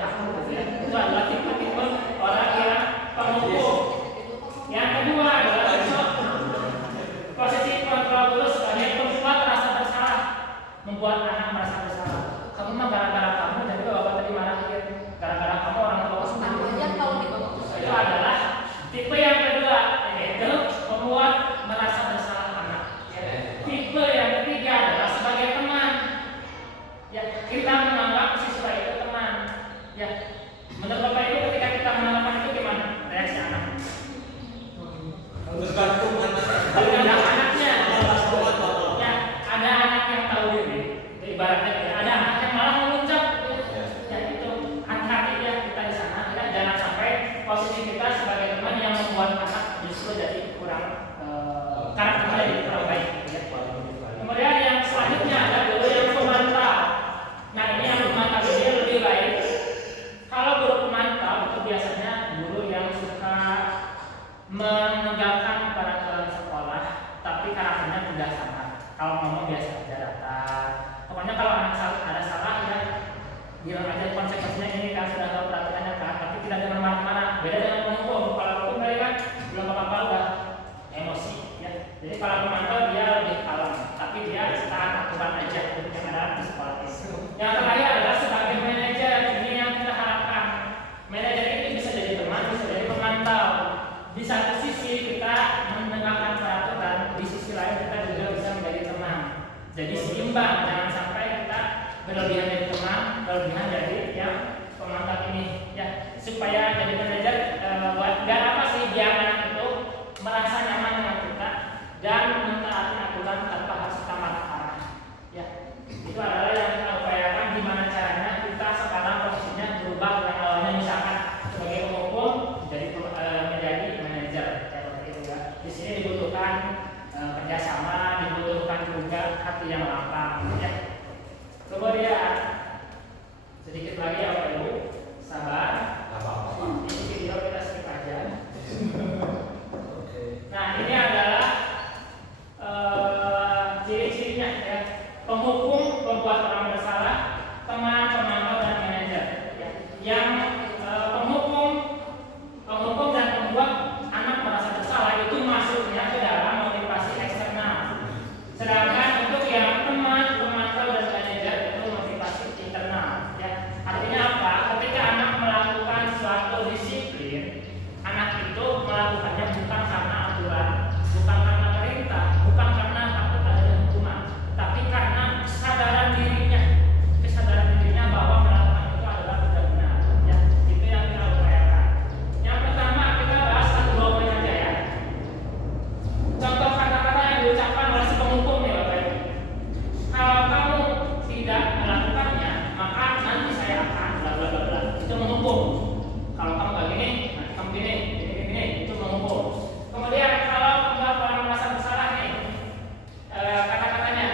aku gitu ya. Itu adalah tipe-tipe orang yang penghukum. Yang kedua adalah posisi kontrol dulu sebagai pembuat rasa bersalah, membuat anak merasa bersalah. Kamu mah gara-gara kamu, jadi bapak tadi marahin, gara-gara kamu orang tua Namanya kalau di bawah itu adalah tipe yang kedua, yaitu membuat merasa bersalah anak. Ya. Tipe yang ketiga adalah sebagai teman. Ya, kita menganggap siswa itu teman. Ya, menurut bapak ibu ketika kita menanyakan itu gimana reaksi anak? Tergantung Ada anaknya. Ya, ada anak yang tahu diri. Ibaratnya ada anak yang malah mengucap. Ya itu hati-hati ya kita di sana. Ya, jangan sampai posisi kita sebagai teman yang membuat anak justru jadi kurang karakternya jadi kurang baik. Ya. Kemudian yang selanjutnya ada guru yang pemantau. Nah ini yang pemantau ini lebih baik. Kalau guru pemantau itu biasanya guru yang suka menegakkan peraturan sekolah, tapi karakternya tidak sama. Kalau ngomong biasa aja datar. Pokoknya kalau anak ada salah ya bilang aja konsekuensinya ini kan sudah tahu peraturannya kan, tapi tidak dengan marah-marah. Beda dengan penghukum. Kalau hukum tadi kan belum apa-apa udah emosi ya. Jadi kalau pemantau dia lebih kalem, tapi dia taat aturan aja untuk yang ada di sekolah itu. Yang terakhir adalah sebagai manajer, ini yang kita harapkan. Manajer ini bisa jadi teman, bisa jadi pemantau. Di satu sisi kita menegakkan peraturan, di sisi lain kita juga bisa menjadi teman. Jadi seimbang, jangan sampai kita berlebihan jadi teman, berlebihan jadi yang pemantau ini. Ya, supaya jadi manajer, dan apa sih biar anak itu merasa nyaman dengan kita dan mentaati aturan tanpa harus kita marah-marah. Ya, itu adalah yang kita upayakan. Gimana caranya kita sekarang posisinya berubah yang awalnya misalkan sebagai penghukum menjadi manajer. Di sini dibutuhkan kerjasama, dibutuhkan juga hati yang lapang. Ya. Kemudian sedikit lagi ya Bapak Ibu, sabar. Ini video kita skip aja. Nah ini adalah ciri-cirinya ya. Penghukum, pembuat orang bersalah, teman, pemantau dan manajer. Ya. Yang penghukum dan membuat anak merasa bersalah itu masuknya ke dalam motivasi eksternal. Sedangkan untuk yang teman, pemantau dan manajer itu motivasi internal. Ya. Artinya apa? Ketika anak melakukan suatu disiplin, anak itu melakukannya bukan karena aturan, bukan karena perintah, bukan karena takut adanya hukuman, tapi karena kesadaran dirinya bahwa melakukan itu adalah tidak benar. Ya. Itu yang kita upayakan. Yang pertama kita bahas satu dua poin aja ya. Contoh kata-kata yang diucapkan oleh si penghukum nih Bapak Ibu. Kalau kamu tidak melakukannya, maka nanti saya akan bla bla bla bla. Itu menghukum. Kalau kamu nggak gini, nanti kamu gini, itu menghukum. Kemudian kalau membuat orang merasa bersalah nih, kata-katanya,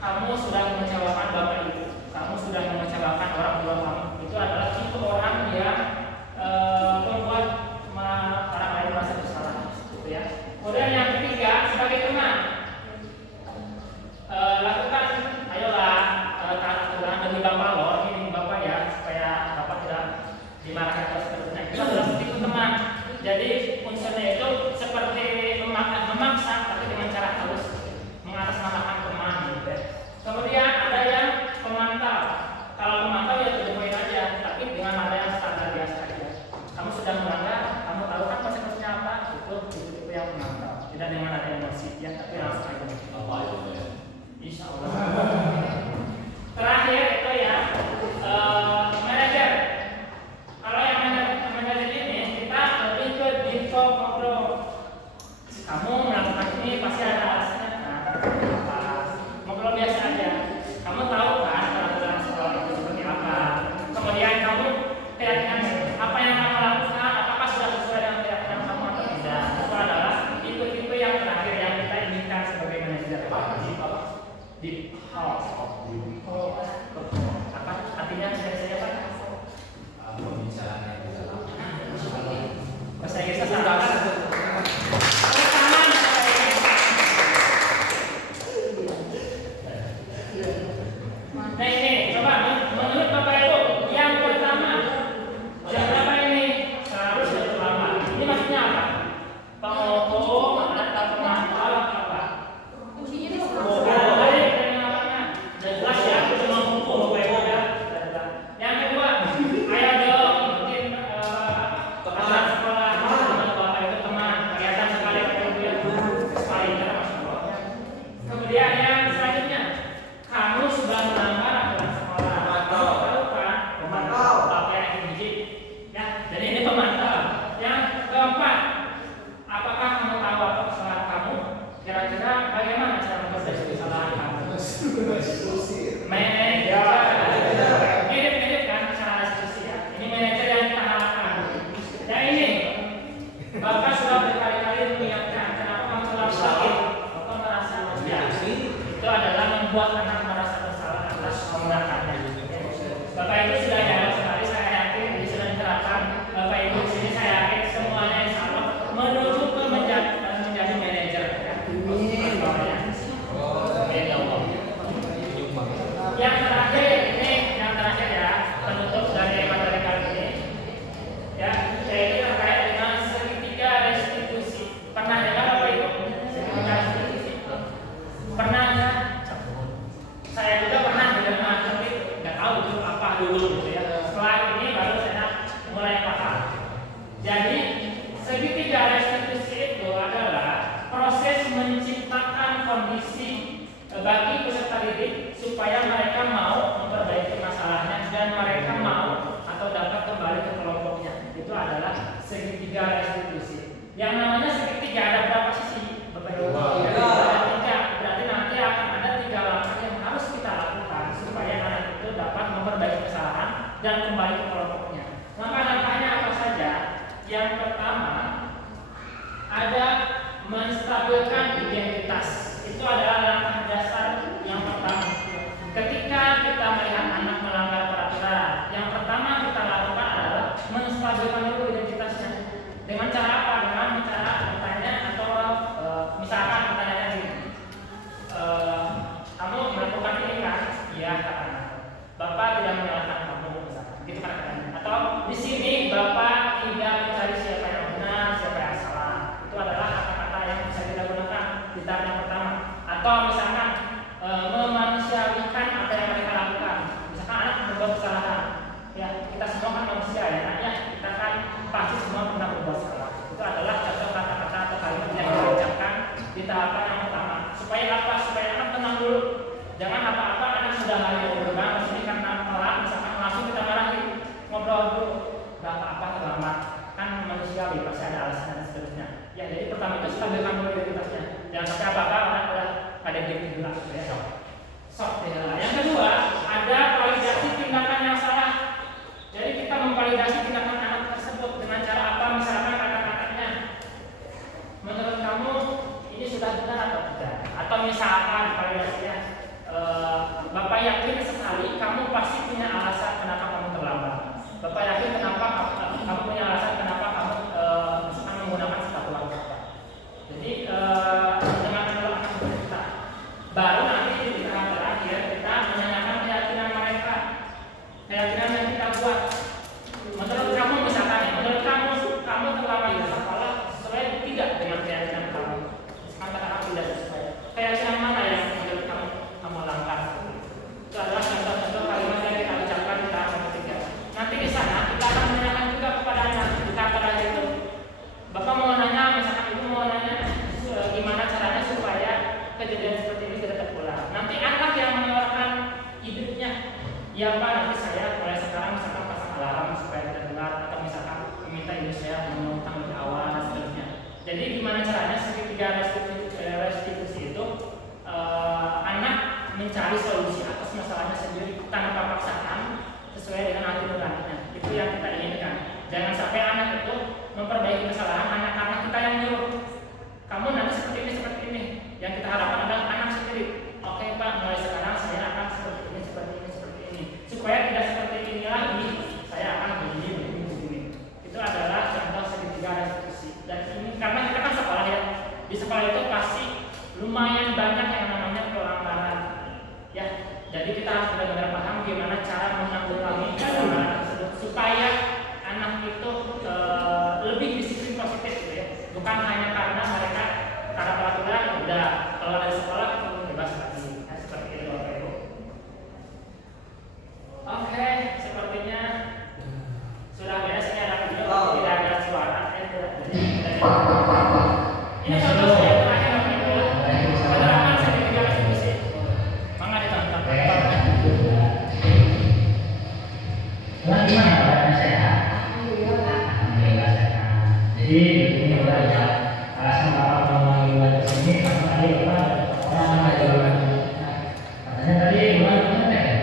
kamu sudah mengecewakan bapak ibu, kamu sudah mengecewakan orang tua kamu. Itu adalah tipe orang yang membuat orang lain merasa bersalah, gitu ya. Kemudian yang ketiga sebagai teman, lakukan, ayolah taat aturan demi bapak loh, ini bapak ya, supaya bapak tidak dimarahin terus terusnya. Itu adalah tipe teman. Jadi unsurnya itu seperti memaksa, tapi dengan cara halus, mengatasnamakan teman. Gitu ya. Kemudian ada yang pemantau. Kalau pemantau ya tidak poin aja, tapi dengan ada yang standar biasa aja. Kamu sudah melanggar, kamu tahu kan konsekuensinya apa? Itu tipe yang pemantau. Tidak dengan ada emosi, ya, tapi langsung aja. Apa itu ya? Insya Allah. Terakhir itu ya manajer. Kalau yang manajer ini kita lebih ke info kontrol. Kamu melakukan ini pasti ada alasannya kan? Ngobrol biasa aja. Kamu tahu kan peraturan sekolah itu seperti apa. Kemudian kamu keyakinan apa yang kamu lakukan, apakah sudah sesuai dengan keyakinan kamu atau tidak. Itu adalah tipe-tipe yang terakhir yang kita inginkan sebagai manajer. Deep house. Apa artinya saya apa? Pembicaraan yang dalam. Bahasa Inggrisnya salah. Nah ini coba menurut Bapak Ibu yang pertama kembali ke pokoknya. Langkah-langkahnya apa saja? Yang pertama ada menstabilkan identitas. Itu adalah langkah dasar yang pertama. Ketika kita melihat anak melanggar peraturan, yang pertama kita lakukan adalah menstabilkan dulu identitasnya. Dengan cara apa? Dengan cara bertanya atau misalkan pertanyaannya gini, kamu melakukan ini kan? Iya, katakan. Bapak tidak menyalahkan kamu, misalkan. Gitu kan katanya. Atau di sini Bapak tidak mencari siapa yang benar, siapa yang salah. Itu adalah kata-kata yang bisa kita gunakan di tahap yang pertama. Atau misalkan memanusiawikan apa yang mereka lakukan. Misalkan anak berbuat kesalahan, ya kita semua kan manusia ya, kita kan pasti semua pernah berbuat salah. Itu adalah contoh kata-kata atau kalimat yang kita ucapkan di tahapan yang pertama. Supaya apa? Supaya anak tenang dulu. Jangan apa-apa anak sudah lari berbang ke sini karena telat, misalkan langsung kita marahin, ngobrol dulu. Gak apa-apa terlambat, kan manusiawi pasti ada alasan dan seterusnya. Ya jadi pertama itu stabilkan dulu identitasnya. Jangan sampai apa-apa orang udah ada diri dulu ya sok ya. Yang kedua ada validasi tindakan yang salah. Jadi kita memvalidasi tindakan anak tersebut dengan cara apa? Misalkan kata-katanya, menurut kamu ini sudah benar atau tidak? Atau misalkan validasinya, Bapak yakin sekali kamu pasti punya alasan kenapa kamu terlambat. Bapak yakin kenapa kamu punya alasan kenapa kamu misalkan menggunakan sepatu Bapak. Jadi dengan anak kita baru nanti di tahap terakhir kita menanyakan keyakinan mereka, keyakinan yang kita buat. Menurut kamu misalkan ya, menurut kamu terlambat di sekolah sesuai tidak dengan keyakinan kamu? Misalkan katakan tidak sesuai. Keyakinan mana yang menurut kamu langgar? Itu adalah contoh-contoh kalimat yang kita ucapkan di tahap ketiga. Nanti di sana kita akan menanyakan juga kepada anak di tahap terakhir itu. Bapak mau nanya, misalkan ibu mau nanya gimana caranya supaya kejadian seperti ini tidak terulang. Nanti anak yang menawarkan idenya, ya Pak, nanti saya mulai sekarang misalkan pasang alarm supaya tidak dengar, atau misalkan meminta ibu saya menutang lebih awal dan seterusnya. Jadi gimana caranya segitiga restitusi itu anak mencari solusi atas masalahnya sendiri tanpa paksaan sesuai dengan hati nuraninya. Itu yang kita inginkan. Jangan sampai anak itu memperbaiki kesalahan hanya karena kita yang nyuruh. Kamu nanti seperti ini. Yang kita harapkan adalah anak sendiri. Oke Pak, mulai sekarang saya akan seperti ini. Supaya tidak seperti ini lagi, saya akan begini. Itu adalah contoh segitiga restitusi. Dan ini karena kita kan sekolah ya. Di sekolah itu pasti lumayan banyak yang namanya pelanggaran. Ya, jadi kita harus benar-benar paham gimana cara menanggulangi pelanggaran tersebut supaya anak itu lebih disiplin positif gitu ya. Bukan hanya karena mereka karena peraturan udah keluar dari sekolah bebas lagi. Nah, seperti itu Bapak Ibu. Oke, sepertinya sudah beres. Ini ada video, tidak ada suara. Ini contoh saya terakhir Bapak Ibu. Penerapan segitiga restitusi. Mangga ditonton. Gimana kabarnya sehat? Alhamdulillah sehat. Jadi begini Bapak, alasan Bapak memanggil ke sini karena tadi Bapak orang ada katanya tadi bulan ngetek ya?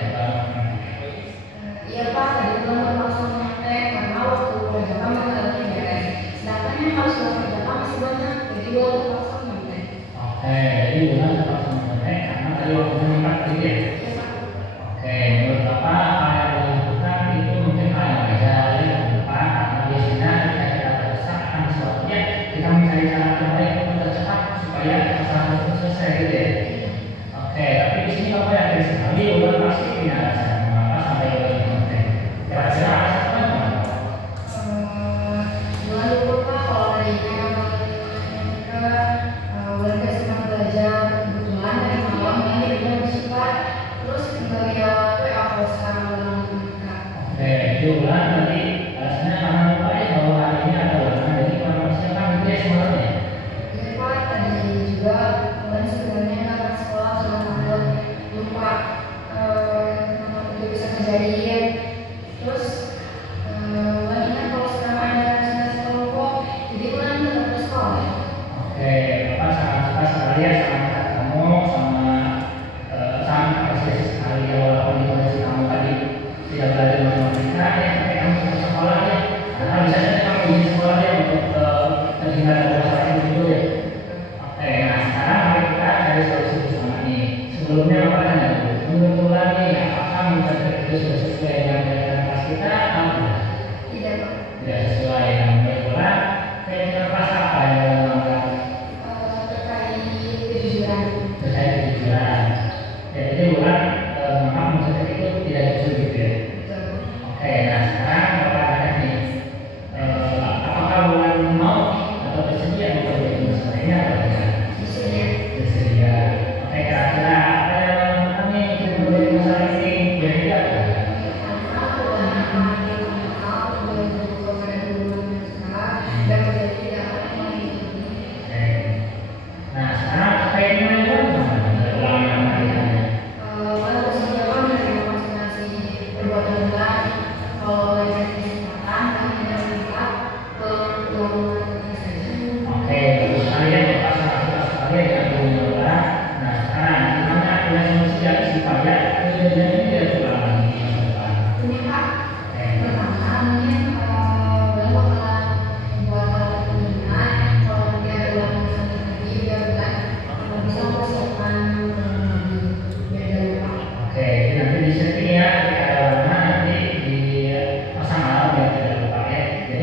Iya Pak, tadi belum langsung ngetek karena waktu kerjakan masih lagi beres. Sedangkan yang harus kerjakan masih banyak, jadi gue langsung ngetek. Oke, jadi bulan langsung ngetek karena tadi waktunya mepet tadi ya? Iya Pak. Oke, menurut Bapak hal yang dilakukan itu mungkin hal yang wajar ya Bapak, karena biasanya ketika kita terdesak akan suatu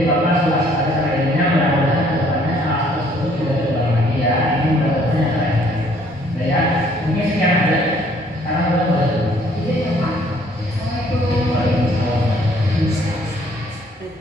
Bapak sudah selesai sama ininya, mudah-mudahan kedepannya hal tersebut tidak terulang lagi ya. Ini mudah-mudahan yang terakhir. Udah ya, mungkin sekian aja. Sekarang udah boleh dulu. Izin ya Pak. Assalamualaikum. Waalaikumsalam. Eh,